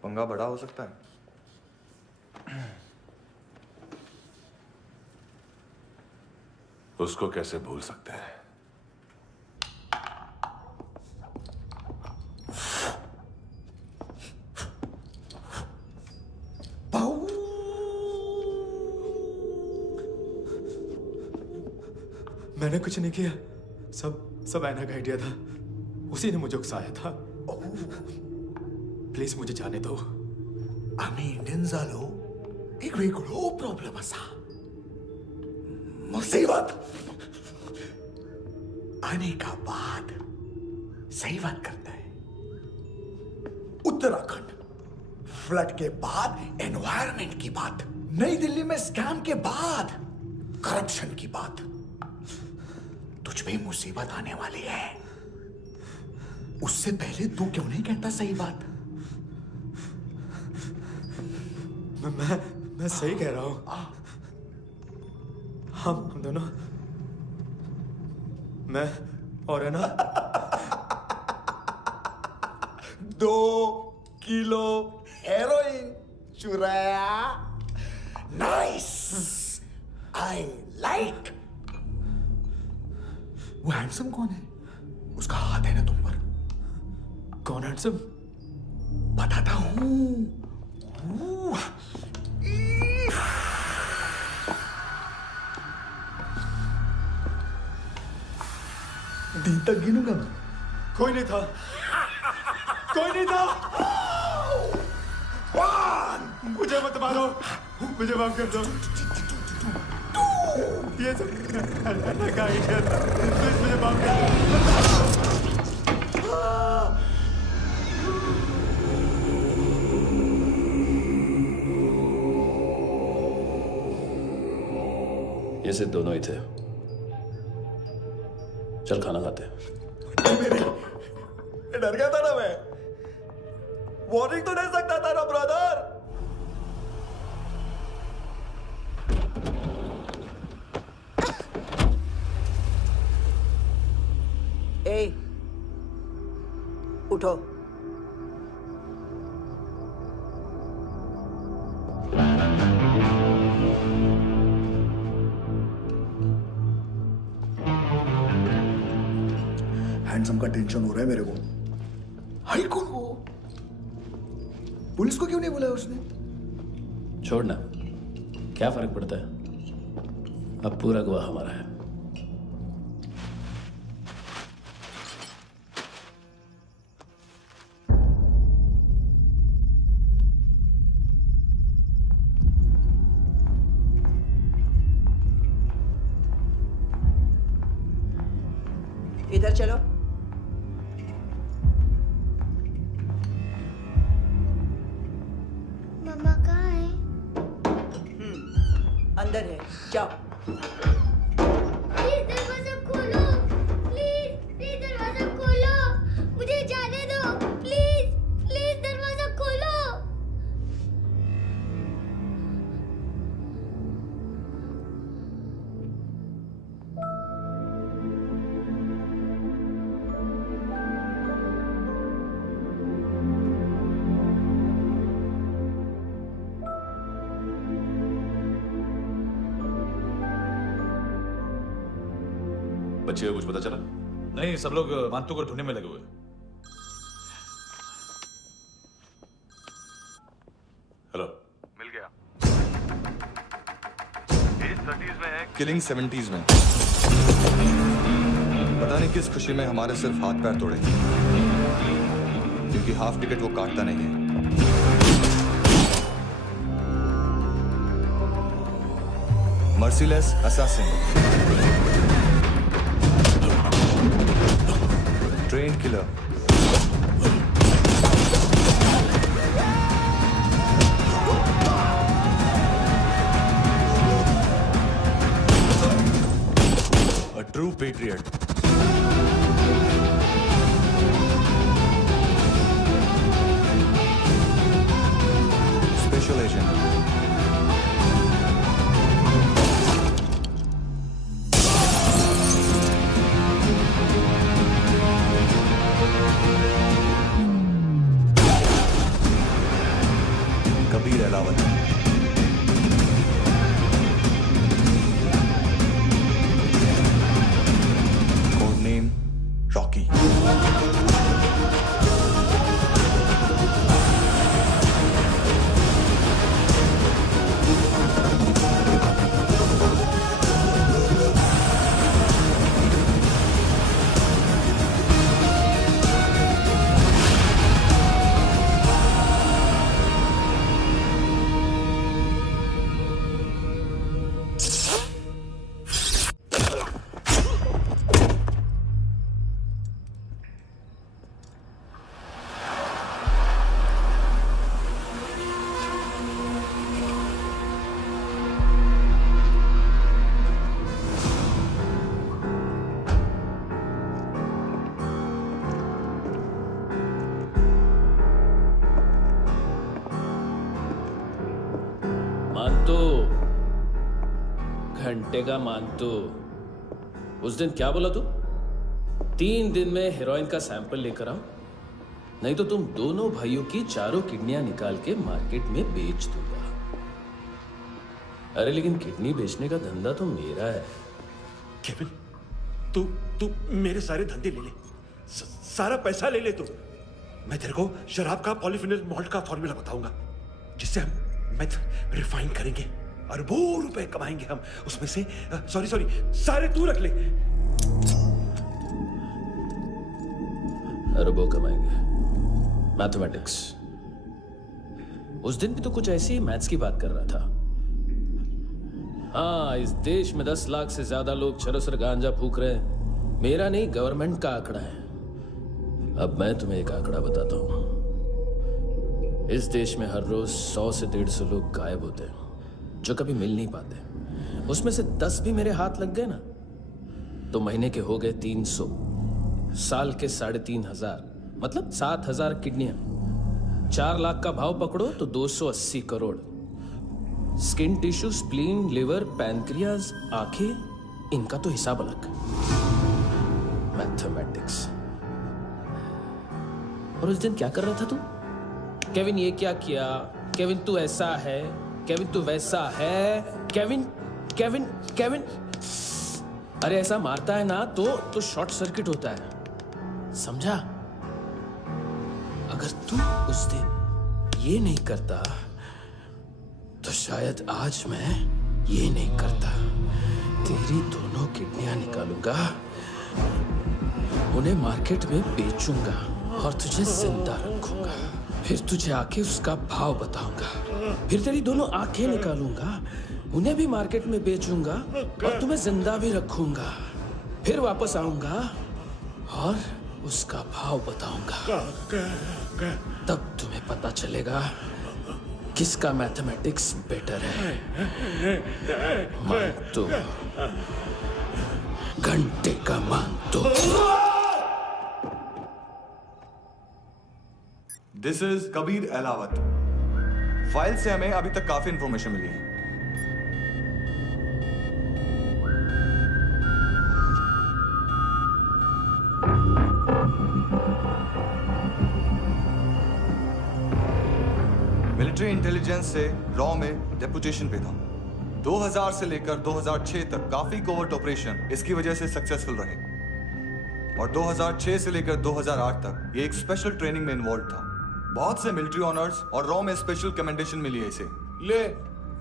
पंगा बड़ा हो सकता है। उसको कैसे भूल सकते हैं? मैंने कुछ नहीं किया, सब ऐना का आइडिया था। उसी ने मुझे उकसाया था। प्लीज मुझे जाने दो। आम्ही इंडियन झालो एक वेगळो प्रॉब्लेम असा, मुसीबत आने का बाद। सही बात करता है। उत्तराखंड फ्लड के बाद एनवायरनमेंट की बात, नई दिल्ली में स्कैम के बाद करप्शन की बात। तुझ पे मुसीबत आने वाली है, उससे पहले तू क्यों नहीं कहता सही बात? मैं सही कह रहा हूं। हम दोनों, मैं और है ना 2 किलो हेरोइन चुराया। Nice, I like. वो हैंडसम कौन है? उसका हाथ है ना तुम पर? कौन हैंडसम? बताता हूं। दिन तक गिनूंगा मैं। कोई नहीं था, कोई नहीं था। मुझे मत मारो, मुझे माफ कर दो। ये सब ऐना का आइडिया था। प्लीज मुझे माफ कर दो। ये सिर्फ दोनों ही थे। चल खाना खाते हैं। डर गया था ना मैं। वार्निंग तो दे सकता था ना ब्रदर। ए, उठो। हैंडसम का टेंशन हो रहा है मेरे को। हाई कौन वो? पुलिस को क्यों नहीं बुलाया उसने? छोड़ना, क्या फर्क पड़ता है? अब पूरा गवाह हमारा है। इधर चलो। मम्मा कहाँ है? अंदर है, जाओ। प्लीज दरवाजा खोलो, प्लीज दरवाजा खोलो, मुझे जाने दो, प्लीज दरवाजा खोलो। बच्चे को कुछ पता चला? नहीं, सब लोग मांतू को ढूंढने में लगे हुए। हेलो, मिल गया। एज 30s में है, किलिंग 70s में। पता नहीं किस खुशी में हमारे सिर्फ हाथ पैर तोड़े, क्योंकि हाफ टिकट वो काटता नहीं है। Merciless assassin, train killer, a true patriot. Special agent. Kabir Ahlawat. Code name Rocky. मानतो, घंटे का मानतो। उस दिन क्या बोला तू? 3 दिन में हेरोइन का सैंपल लेकर आओ, नहीं तो तुम दोनों भाइयों की चारों किडनियां निकाल के मार्केट में बेच दूंगा। अरे लेकिन किडनी बेचने का धंधा तो मेरा है। केविन, तू मेरे सारे धंधे ले ले, सारा पैसा ले ले तू। मैं तेरे को शराब का पॉलीफिनल मॉल्ट का फॉर्मूला बताऊंगा, जिससे हम मेथ रिफाइन करेंगे, अरबों रुपए कमाएंगे हम उसमें से। सॉरी सारे तू रख ले। अरबों कमाएंगे, मैथमेटिक्स। उस दिन भी तो कुछ ऐसी मैथ्स की बात कर रहा था। हाँ, इस देश में 10 लाख से ज्यादा लोग चरस और गांजा फूक रहे हैं। मेरा नहीं, गवर्नमेंट का आंकड़ा है। अब मैं तुम्हें एक आंकड़ा बताता हूं। इस देश में हर रोज 100 से 150 लोग गायब होते हैं, जो कभी मिल नहीं पाते। उसमें से 10 भी मेरे हाथ लग गए ना, तो महीने के हो गए 300, साल के 3500, मतलब 7000 किडनियां। 4 लाख का भाव पकड़ो तो 280 crore. Skin tissue, spleen, liver, pancreas, आंखें, इनका तो हिसाब अलग। मैथमेटिक्स। और उस दिन क्या कर रहा था तू? केविन ये क्या किया, केविन तू ऐसा है, केविन तू वैसा है, केविन। अरे ऐसा मारता है ना तो शॉर्ट सर्किट होता है, समझा? अगर तू उस दिन ये नहीं करता तो शायद आज मैं ये नहीं करता। तेरी दोनों किडनियां निकालूंगा, उन्हें मार्केट में बेचूंगा और तुझे जिंदा रखूंगा। फिर तुझे आके उसका भाव बताऊंगा। फिर तेरी दोनों आंखें निकालूंगा, उन्हें भी मार्केट में बेचूंगा और तुम्हें जिंदा भी रखूंगा। फिर वापस आऊंगा और उसका भाव बताऊंगा। तब तुम्हें पता चलेगा किसका मैथमेटिक्स बेटर है। मानतो, घंटे का मानतो। This is Kabir Ahlawat. File से हमें अभी तक काफी इंफॉर्मेशन मिली है। मिलिट्री इंटेलिजेंस से रॉ में डेपुटेशन पे था। 2000 से लेकर 2006 तक काफी कोवर्ट ऑपरेशन इसकी वजह से सक्सेसफुल रहे, और 2006 से लेकर 2008 तक ये एक स्पेशल ट्रेनिंग में इन्वॉल्व था। बहुत से मिलिट्री ऑनर्स और रॉ में स्पेशल कमेंडेशन मिली है इसे। ले,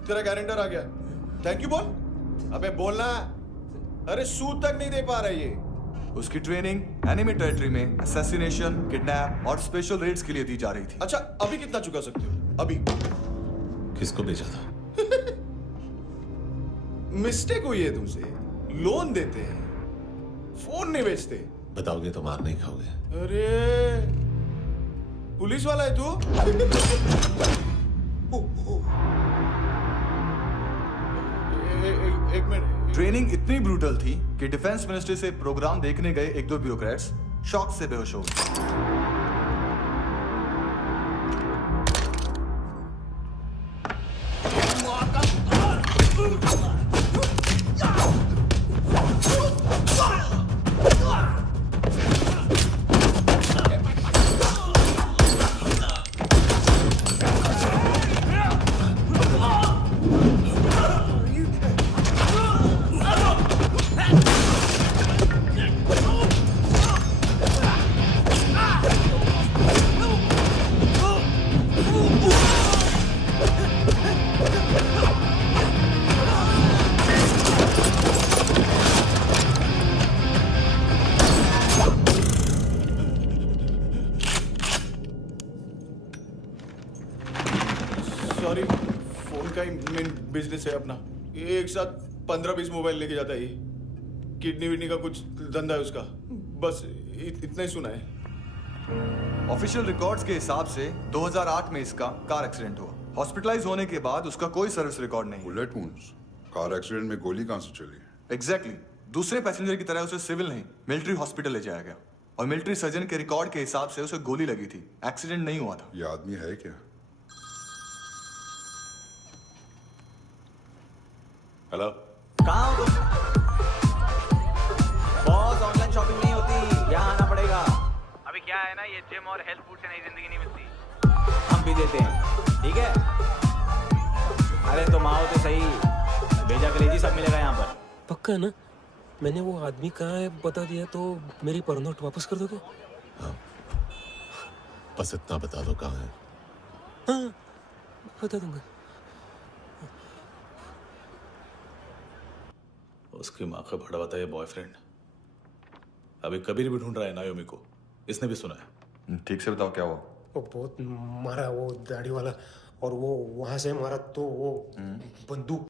तेरा गारंटर आ गया। थैंक यू बोल। अबे बोलना। अरे सूद तक नहीं दे पा रहा ये। उसकी ट्रेनिंग एनिमी टेरिटरी में असैसिनेशन, किडनैप और स्पेशल रेड्स के लिए दी जा रही थी। अच्छा अभी कितना चुका सकते हो? अभी किसको भेजा था? मिस्टेक हुई है तुमसे। लोन देते हैं, फोन नहीं बेचते। बताओगे तो मार नहीं खाओगे। अरे पुलिस वाला है तू? एक मिनट। ट्रेनिंग इतनी ब्रूटल थी कि डिफेंस मिनिस्ट्री से प्रोग्राम देखने गए एक दो ब्यूरोक्रेट्स शॉक से बेहोश हो गए। सॉरी, फोन का ही मेन बिजनेस है अपना। एक साथ 15-20 मोबाइल लेके जाता है ये। किडनी विडनी का कुछ धंधा है उसका। बस इतना ही सुना है। ऑफिशियल रिकॉर्ड्स के हिसाब से 2008 में इसका कार एक्सीडेंट हुआ। हॉस्पिटलाइज होने के बाद उसका कोई सर्विस रिकॉर्ड नहीं। Bullet wounds. कार एक्सीडेंट में गोली कहां से चली? एग्जैक्टली। दूसरे पैसेंजर की तरह उसे सिविल नहीं मिलिट्री हॉस्पिटल ले जाया गया और मिलिट्री सर्जन के रिकॉर्ड के हिसाब से उसे गोली लगी थी। एक्सीडेंट नहीं हुआ था। ये आदमी है क्या? हेलो, कहाँ हो तुम? बॉस, ऑनलाइन शॉपिंग नहीं होती, यहाँ आना पड़ेगा। अभी क्या है ना, ये जिम और हेल्थ फूड से नई जिंदगी नहीं मिलती। हम भी देते हैं, ठीक है? अरे तुम आओ तो सही, भेजा कलेजी सब मिलेगा यहाँ पर। पक्का ना? मैंने वो आदमी कहाँ है बता दिया तो मेरी पर नोट वापस कर दोगे? हाँ, बस इतना बता दो कहाँ है। हाँ, बता दूंगा। उसकी माँ का भड़ा हुआ ये बॉयफ्रेंड अभी कबीर भी ढूंढ रहा है नायोमी को। इसने भी सुना है। ठीक से बताओ क्या हुआ? वो बहुत मारा, वो दाढ़ी वाला, और वो वहां से मारा तो वो बंदूक।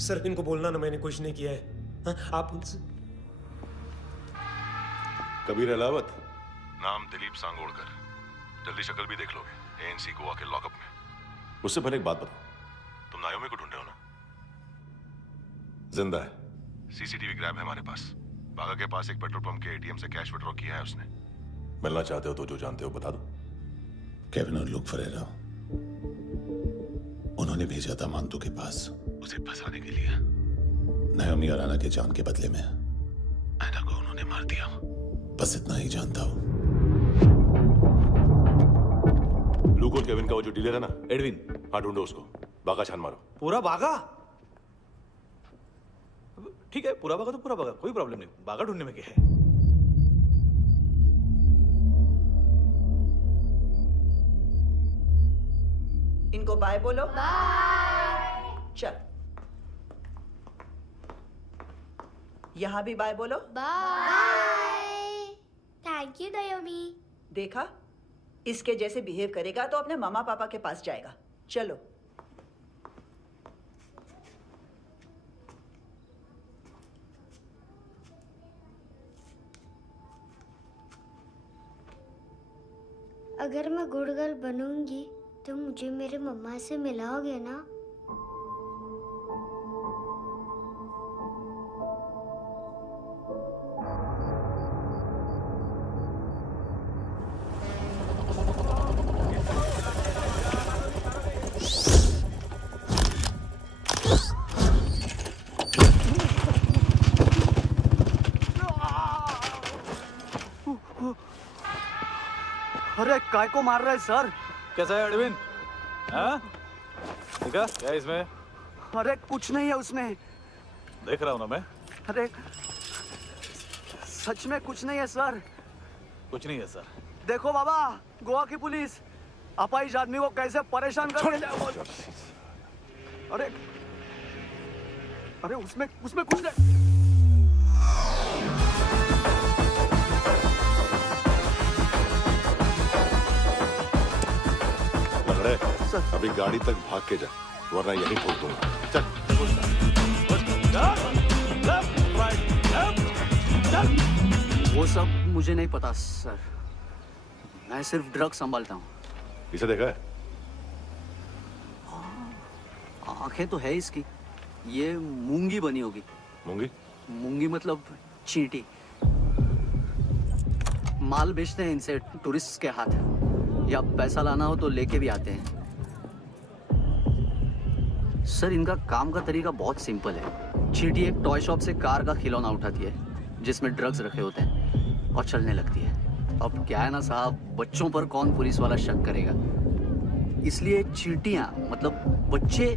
सर इनको बोलना ना मैंने कुछ नहीं किया है। हाँ, आप उनसे। कबीर अलावत, नाम दिलीप सांगोड़कर। जल्दी शक्ल भी देख लोगे एएनसी गोवा के लॉकअप में। मुझसे पहले एक बात बताओ, तुम नायोमी को ढूंढ रहे हो ना? जिंदा है। सीसीटीवी ग्रैब है हमारे पास। बागा के पास एक पेट्रोल पंप के एटीएम से कैश विड्रॉ किया है उसने। मिलना चाहते हो तो जो जानते हो बता दो। केविन और लुक फरेरा, उन्होंने भेजा था मांतू के पास उसे फंसाने के लिए। नायोमी और आना के जान के बदले में आना को उन्होंने मार दिया। बस इतना ही जानता हूं। लुक और केविन का वो जो डीलर है ना, एडविन, हाँ ढूंढो उसको। बागा छान मारो। पूरा बागा? ठीक है, पूरा बागा तो पूरा बागा, कोई प्रॉब्लम नहीं। बागा ढूंढने में क्या है? इनको बाय बोलो। बाय। चल, यहां भी बाय बोलो। बाय। Thank you नायोमी। देखा, इसके जैसे बिहेव करेगा तो अपने मामा पापा के पास जाएगा। चलो। अगर मैं गुड गर्ल बनूंगी तो मुझे मेरे मम्मा से मिलाओगे ना? अरे काय को मार रहा है सर? कैसा है अरविंद? हाँ? देखा क्या इसमें? अरे कुछ नहीं है उसमें। देख रहा हूँ ना मैं। अरे सच में कुछ नहीं है सर। कुछ नहीं है सर। देखो बाबा, गोवा की पुलिस अपाहिज आदमी को कैसे परेशान कर रही है। अरे अरे उसमें कुछ नहीं। लग रहा है अभी गाड़ी तक भाग के जा, वरना यहीं ठोक दूंगा। चल। वो सब मुझे नहीं पता सर, मैं सिर्फ ड्रग संभालता हूँ। इसे देखा है? आंखें तो है इसकी, ये मूंगी बनी होगी। मूंगी? मूंगी मतलब चींटी। माल बेचते हैं इनसे टूरिस्ट के हाथ, या पैसा लाना हो तो लेके भी आते हैं। सर इनका काम का तरीका बहुत सिंपल है। चींटी एक टॉय शॉप से कार का खिलौना उठाती है जिसमें ड्रग्स रखे होते हैं और चलने लगती है। अब क्या है ना साहब, बच्चों पर कौन पुलिस वाला शक करेगा, इसलिए चींटियां मतलब बच्चे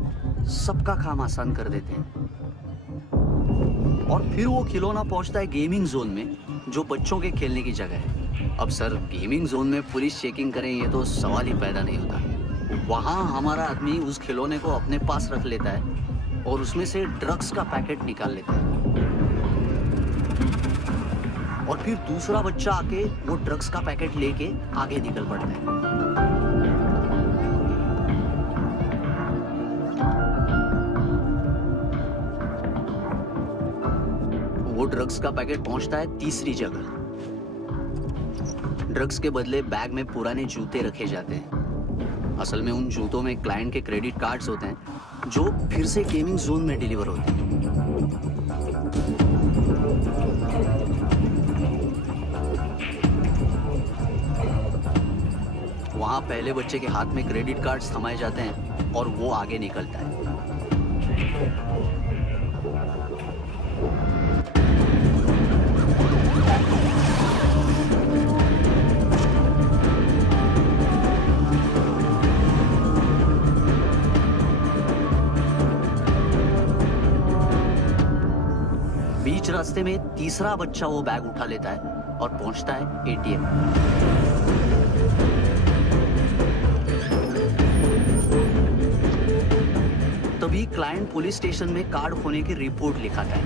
सबका काम आसान कर देते हैं। और फिर वो खिलौना पहुंचता है गेमिंग जोन में, जो बच्चों के खेलने की जगह है। अब सर गेमिंग जोन में पुलिस चेकिंग करें ये तो सवाल ही पैदा नहीं होता। वहां हमारा आदमी उस खिलौने को अपने पास रख लेता है और उसमें से ड्रग्स का पैकेट निकाल लेता है, और फिर दूसरा बच्चा आके वो ड्रग्स का पैकेट लेके आगे निकल पड़ता है। वो ड्रग्स का पैकेट पहुंचता है तीसरी जगह। ड्रग्स के बदले बैग में पुराने जूते रखे जाते हैं। असल में उन जूतों में क्लाइंट के क्रेडिट कार्ड्स होते हैं जो फिर से गेमिंग जोन में डिलीवर होते हैं। वहां पहले बच्चे के हाथ में क्रेडिट कार्ड्स थमाए जाते हैं और वो आगे निकलता है। बीच रास्ते में तीसरा बच्चा वो बैग उठा लेता है और पहुंचता है एटीएम। तभी क्लाइंट पुलिस स्टेशन में कार्ड खोने की रिपोर्ट लिखाता है।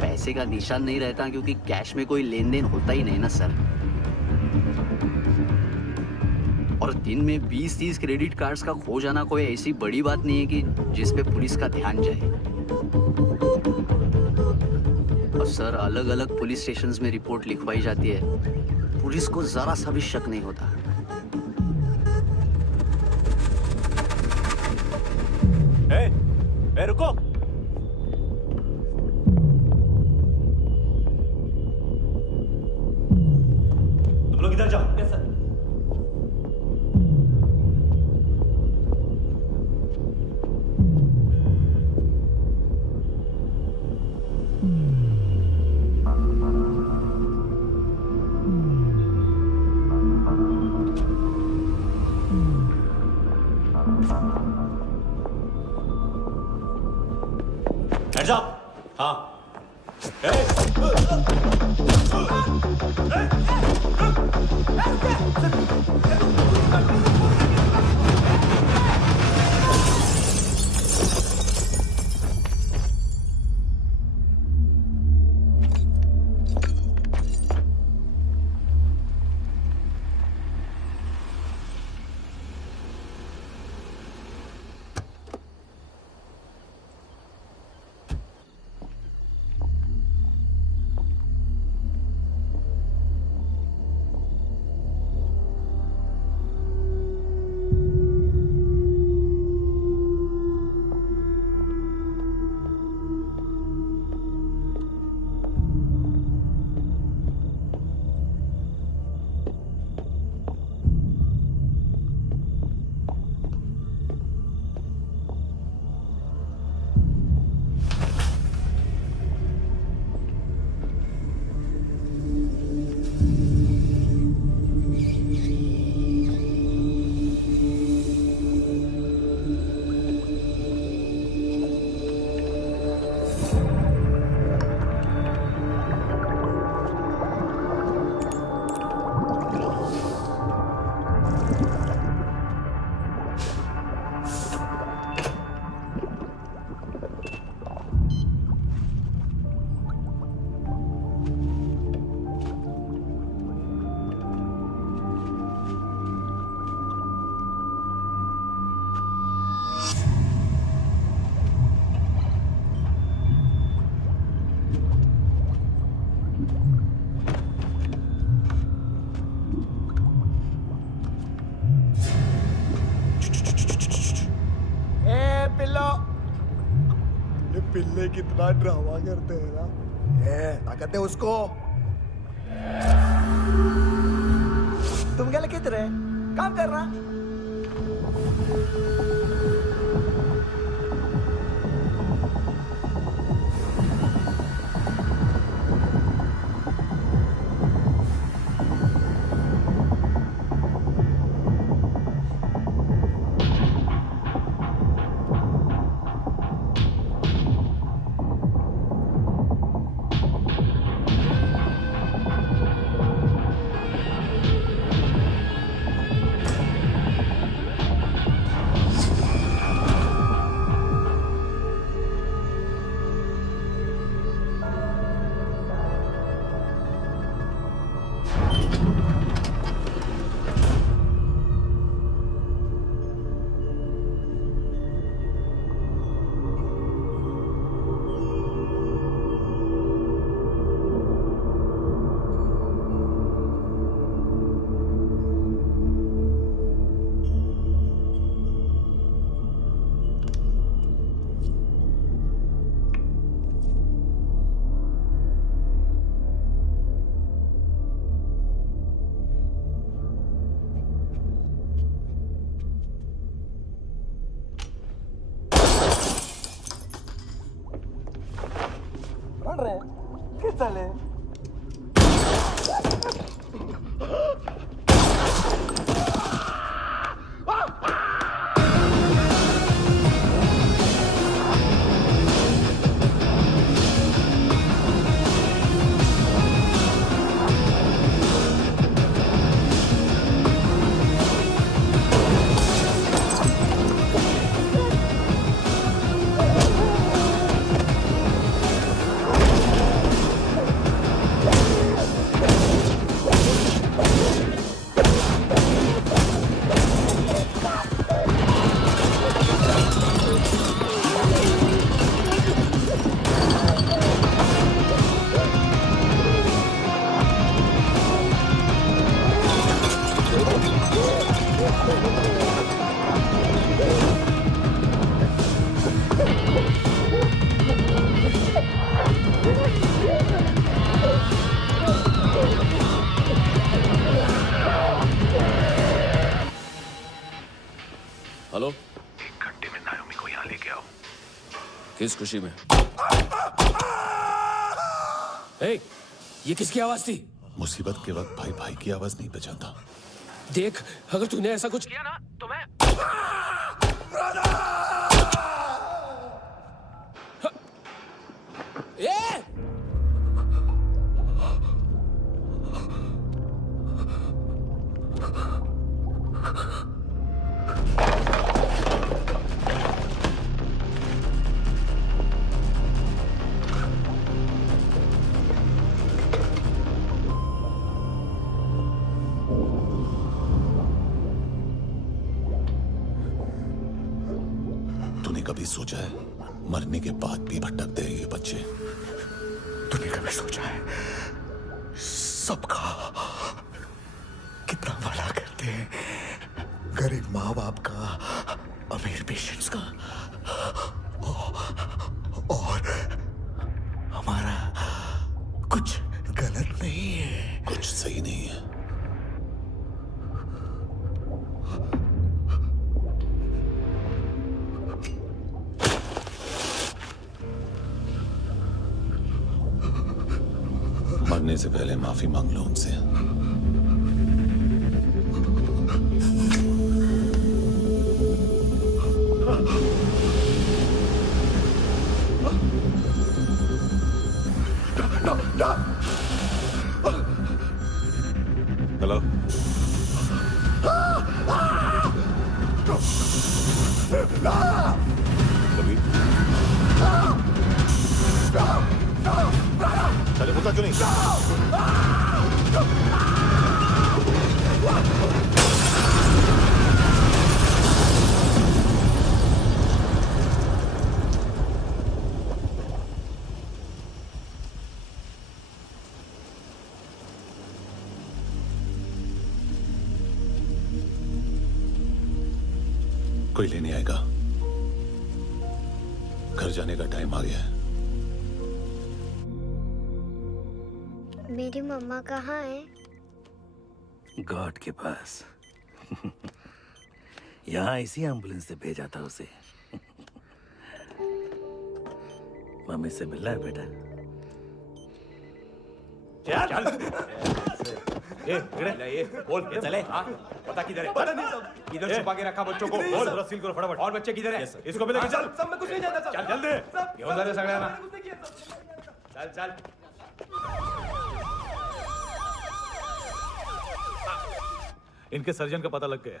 पैसे का निशान नहीं रहता क्योंकि कैश में कोई लेन देन होता ही नहीं ना सर। और दिन में 20-30 क्रेडिट कार्ड्स का खो जाना कोई ऐसी बड़ी बात नहीं है कि जिस पे पुलिस का ध्यान जाए। और सर अलग अलग पुलिस स्टेशंस में रिपोर्ट लिखवाई जाती है, पुलिस को जरा सा भी शक नहीं होता। ए, रुको। तुम लोग इधर जाओ। Yes sir. Hands up! हाँ। ए पिल्लो, ये पिल्ले कितना ड्रामा करते हैं ना। ए ताकत दे उसको। तुम क्या लिखित रहे? काम कर रहा। हेलो, 1 घंटे में नायोमी को यहाँ लेके आओ। किस खुशी में? हे, ये किसकी आवाज थी? मुसीबत के वक्त भाई भाई की आवाज नहीं पहचानता। देख, अगर तूने ऐसा कुछ किया ना तो मैं कभी सोचा है मरने के बाद भी भटकते हैं ये बच्चे? तूने कभी सोचा है सबका कितना भला करते हैं? गरीब माँ बाप का, अमीर पेशेंट्स का, और हमारा कुछ गलत नहीं है, कुछ सही नहीं है। मरने से पहले माफी मांग लो उनसे। हेलो, कभी चले होता क्यों नहीं? कोई लेने आएगा। घर जाने का टाइम आ गया है। मेरी मम्मा कहाँ है? गॉड के पास। यहाँ इसी एम्बुलेंस से भेजा था उसे। मम्मी से मिलना है बेटा। चल ये बोल चले पता किधर है? पता नहीं सब इधर छुपा के रखा बच्चों को। बोल पूरा सील करो फटाफट। और बच्चे किधर है? इसको भी लेके चल। सब में कुछ नहीं जानता चल जल्दी घेऊन जा रे सगळ्यांना। चल चल। इनके सर्जन का पता लग गया।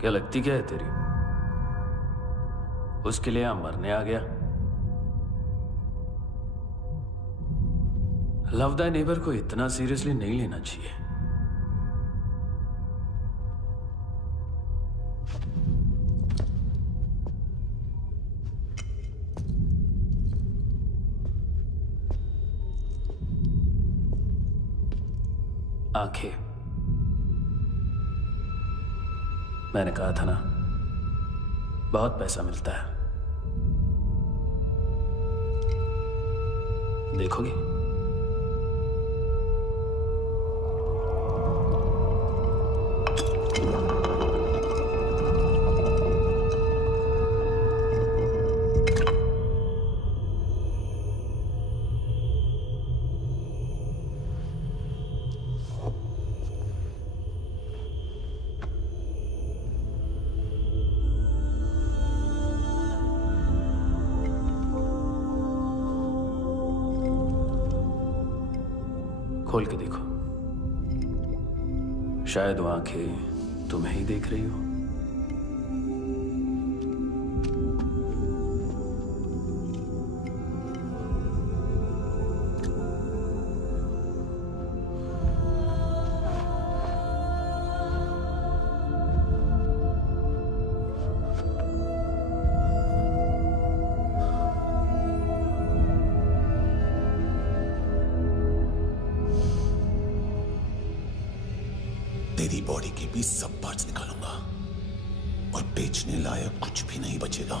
क्या लगती क्या है तेरी? उसके लिए यहां मरने आ गया? लव द नेबर को इतना सीरियसली नहीं लेना चाहिए। आंखें, मैंने कहा था ना, बहुत पैसा मिलता है। देखोगे? खोल के देखो, शायद वो आंखें तुम्हें ही देख रही हो। तेरी बॉडी के भी सब पार्ट्स निकालूंगा और बेचने लायक कुछ भी नहीं बचेगा।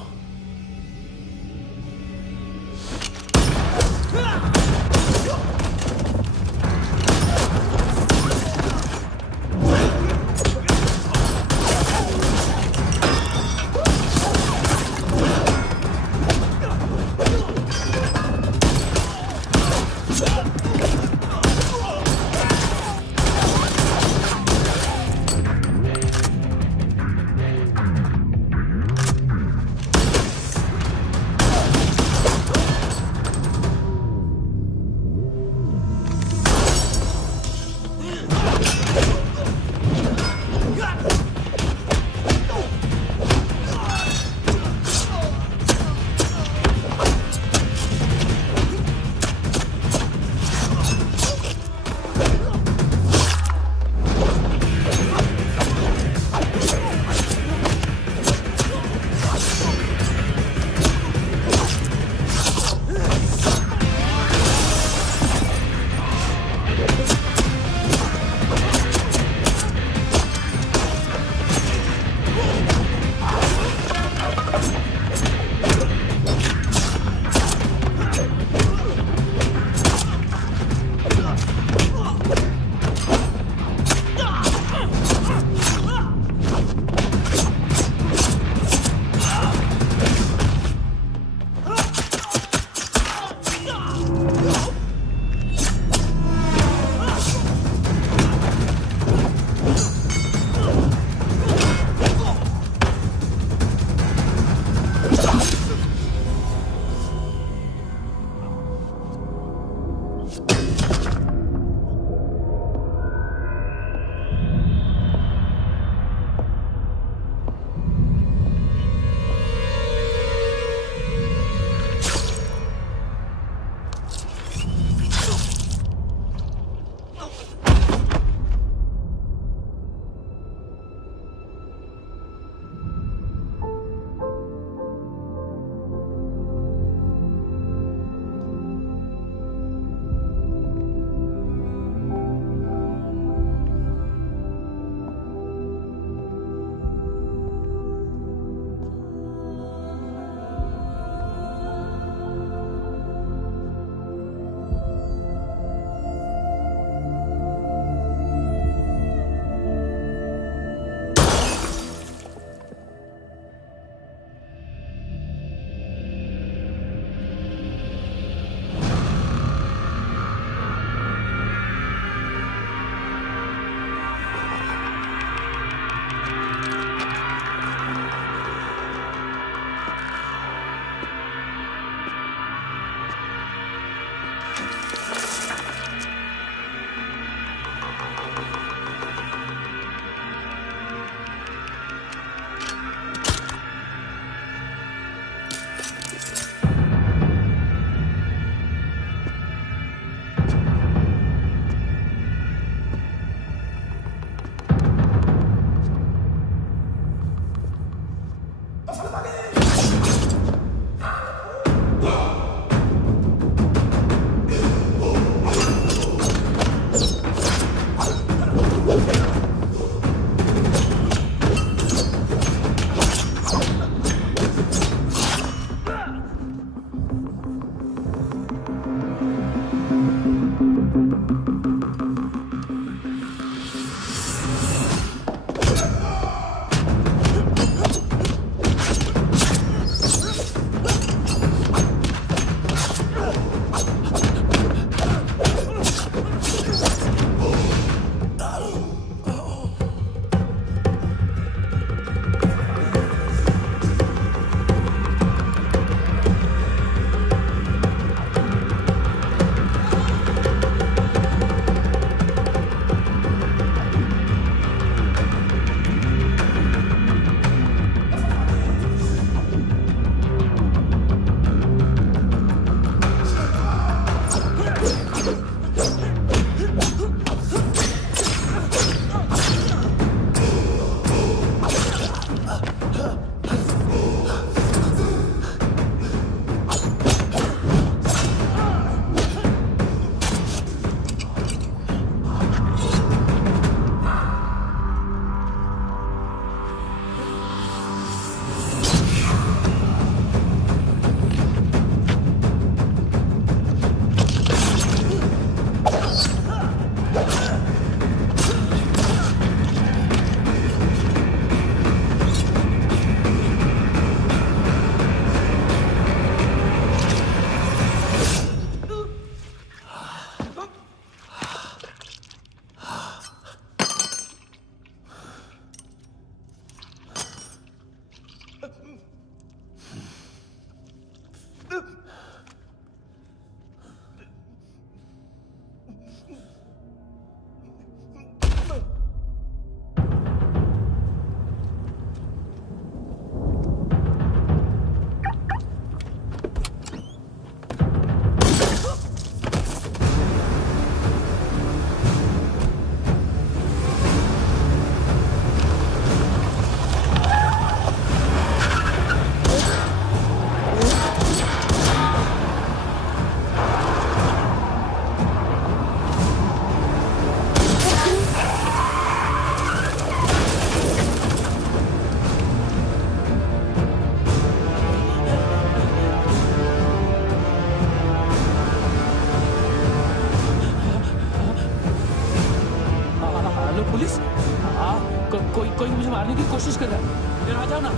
मारने की कोशिश कर रहा है। इधर आ जाओ ना।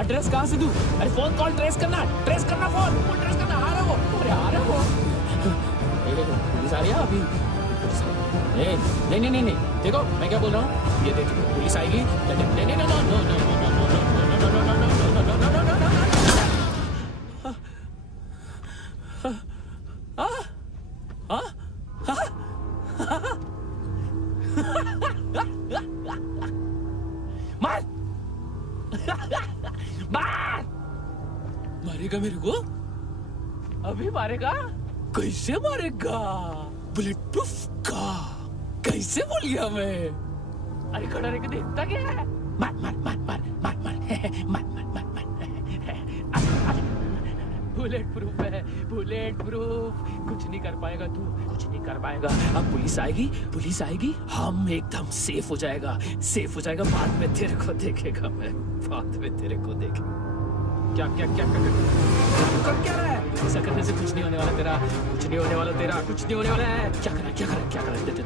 एड्रेस कहाँ से दूं? अरे फोन कॉल ट्रेस करना फोन ट्रेस करना। आ रहा वो, अरे आ रहा वो। पुलिस आ रही है अभी। नहीं देखो मैं क्या बोल रहा हूँ, ये देखो पुलिस आएगी। नहीं हाँ? मार मार मारेगा मेरे को अभी मारेगा कैसे मारेगा बुलेट प्रूफ का कैसे बोल गया मैं अरे खड़ा रह के देखता क्या है मार मार मार मार मार मार मार मार मार बुलेट प्रूफ है बुलेट प्रूफ कुछ नहीं कर पाएगा तू कुछ नहीं कर पाएगा अब पुलिस आएगी हम एकदम सेफ हो जाएगा बाद में तेरे को देखेगा मैं बाद में तेरे को देखेगा क्या क्या क्या क्या कर क्या रहा है ऐसा करने से कुछ नहीं होने वाला तेरा कुछ नहीं होने वाला क्या कर रहा है देख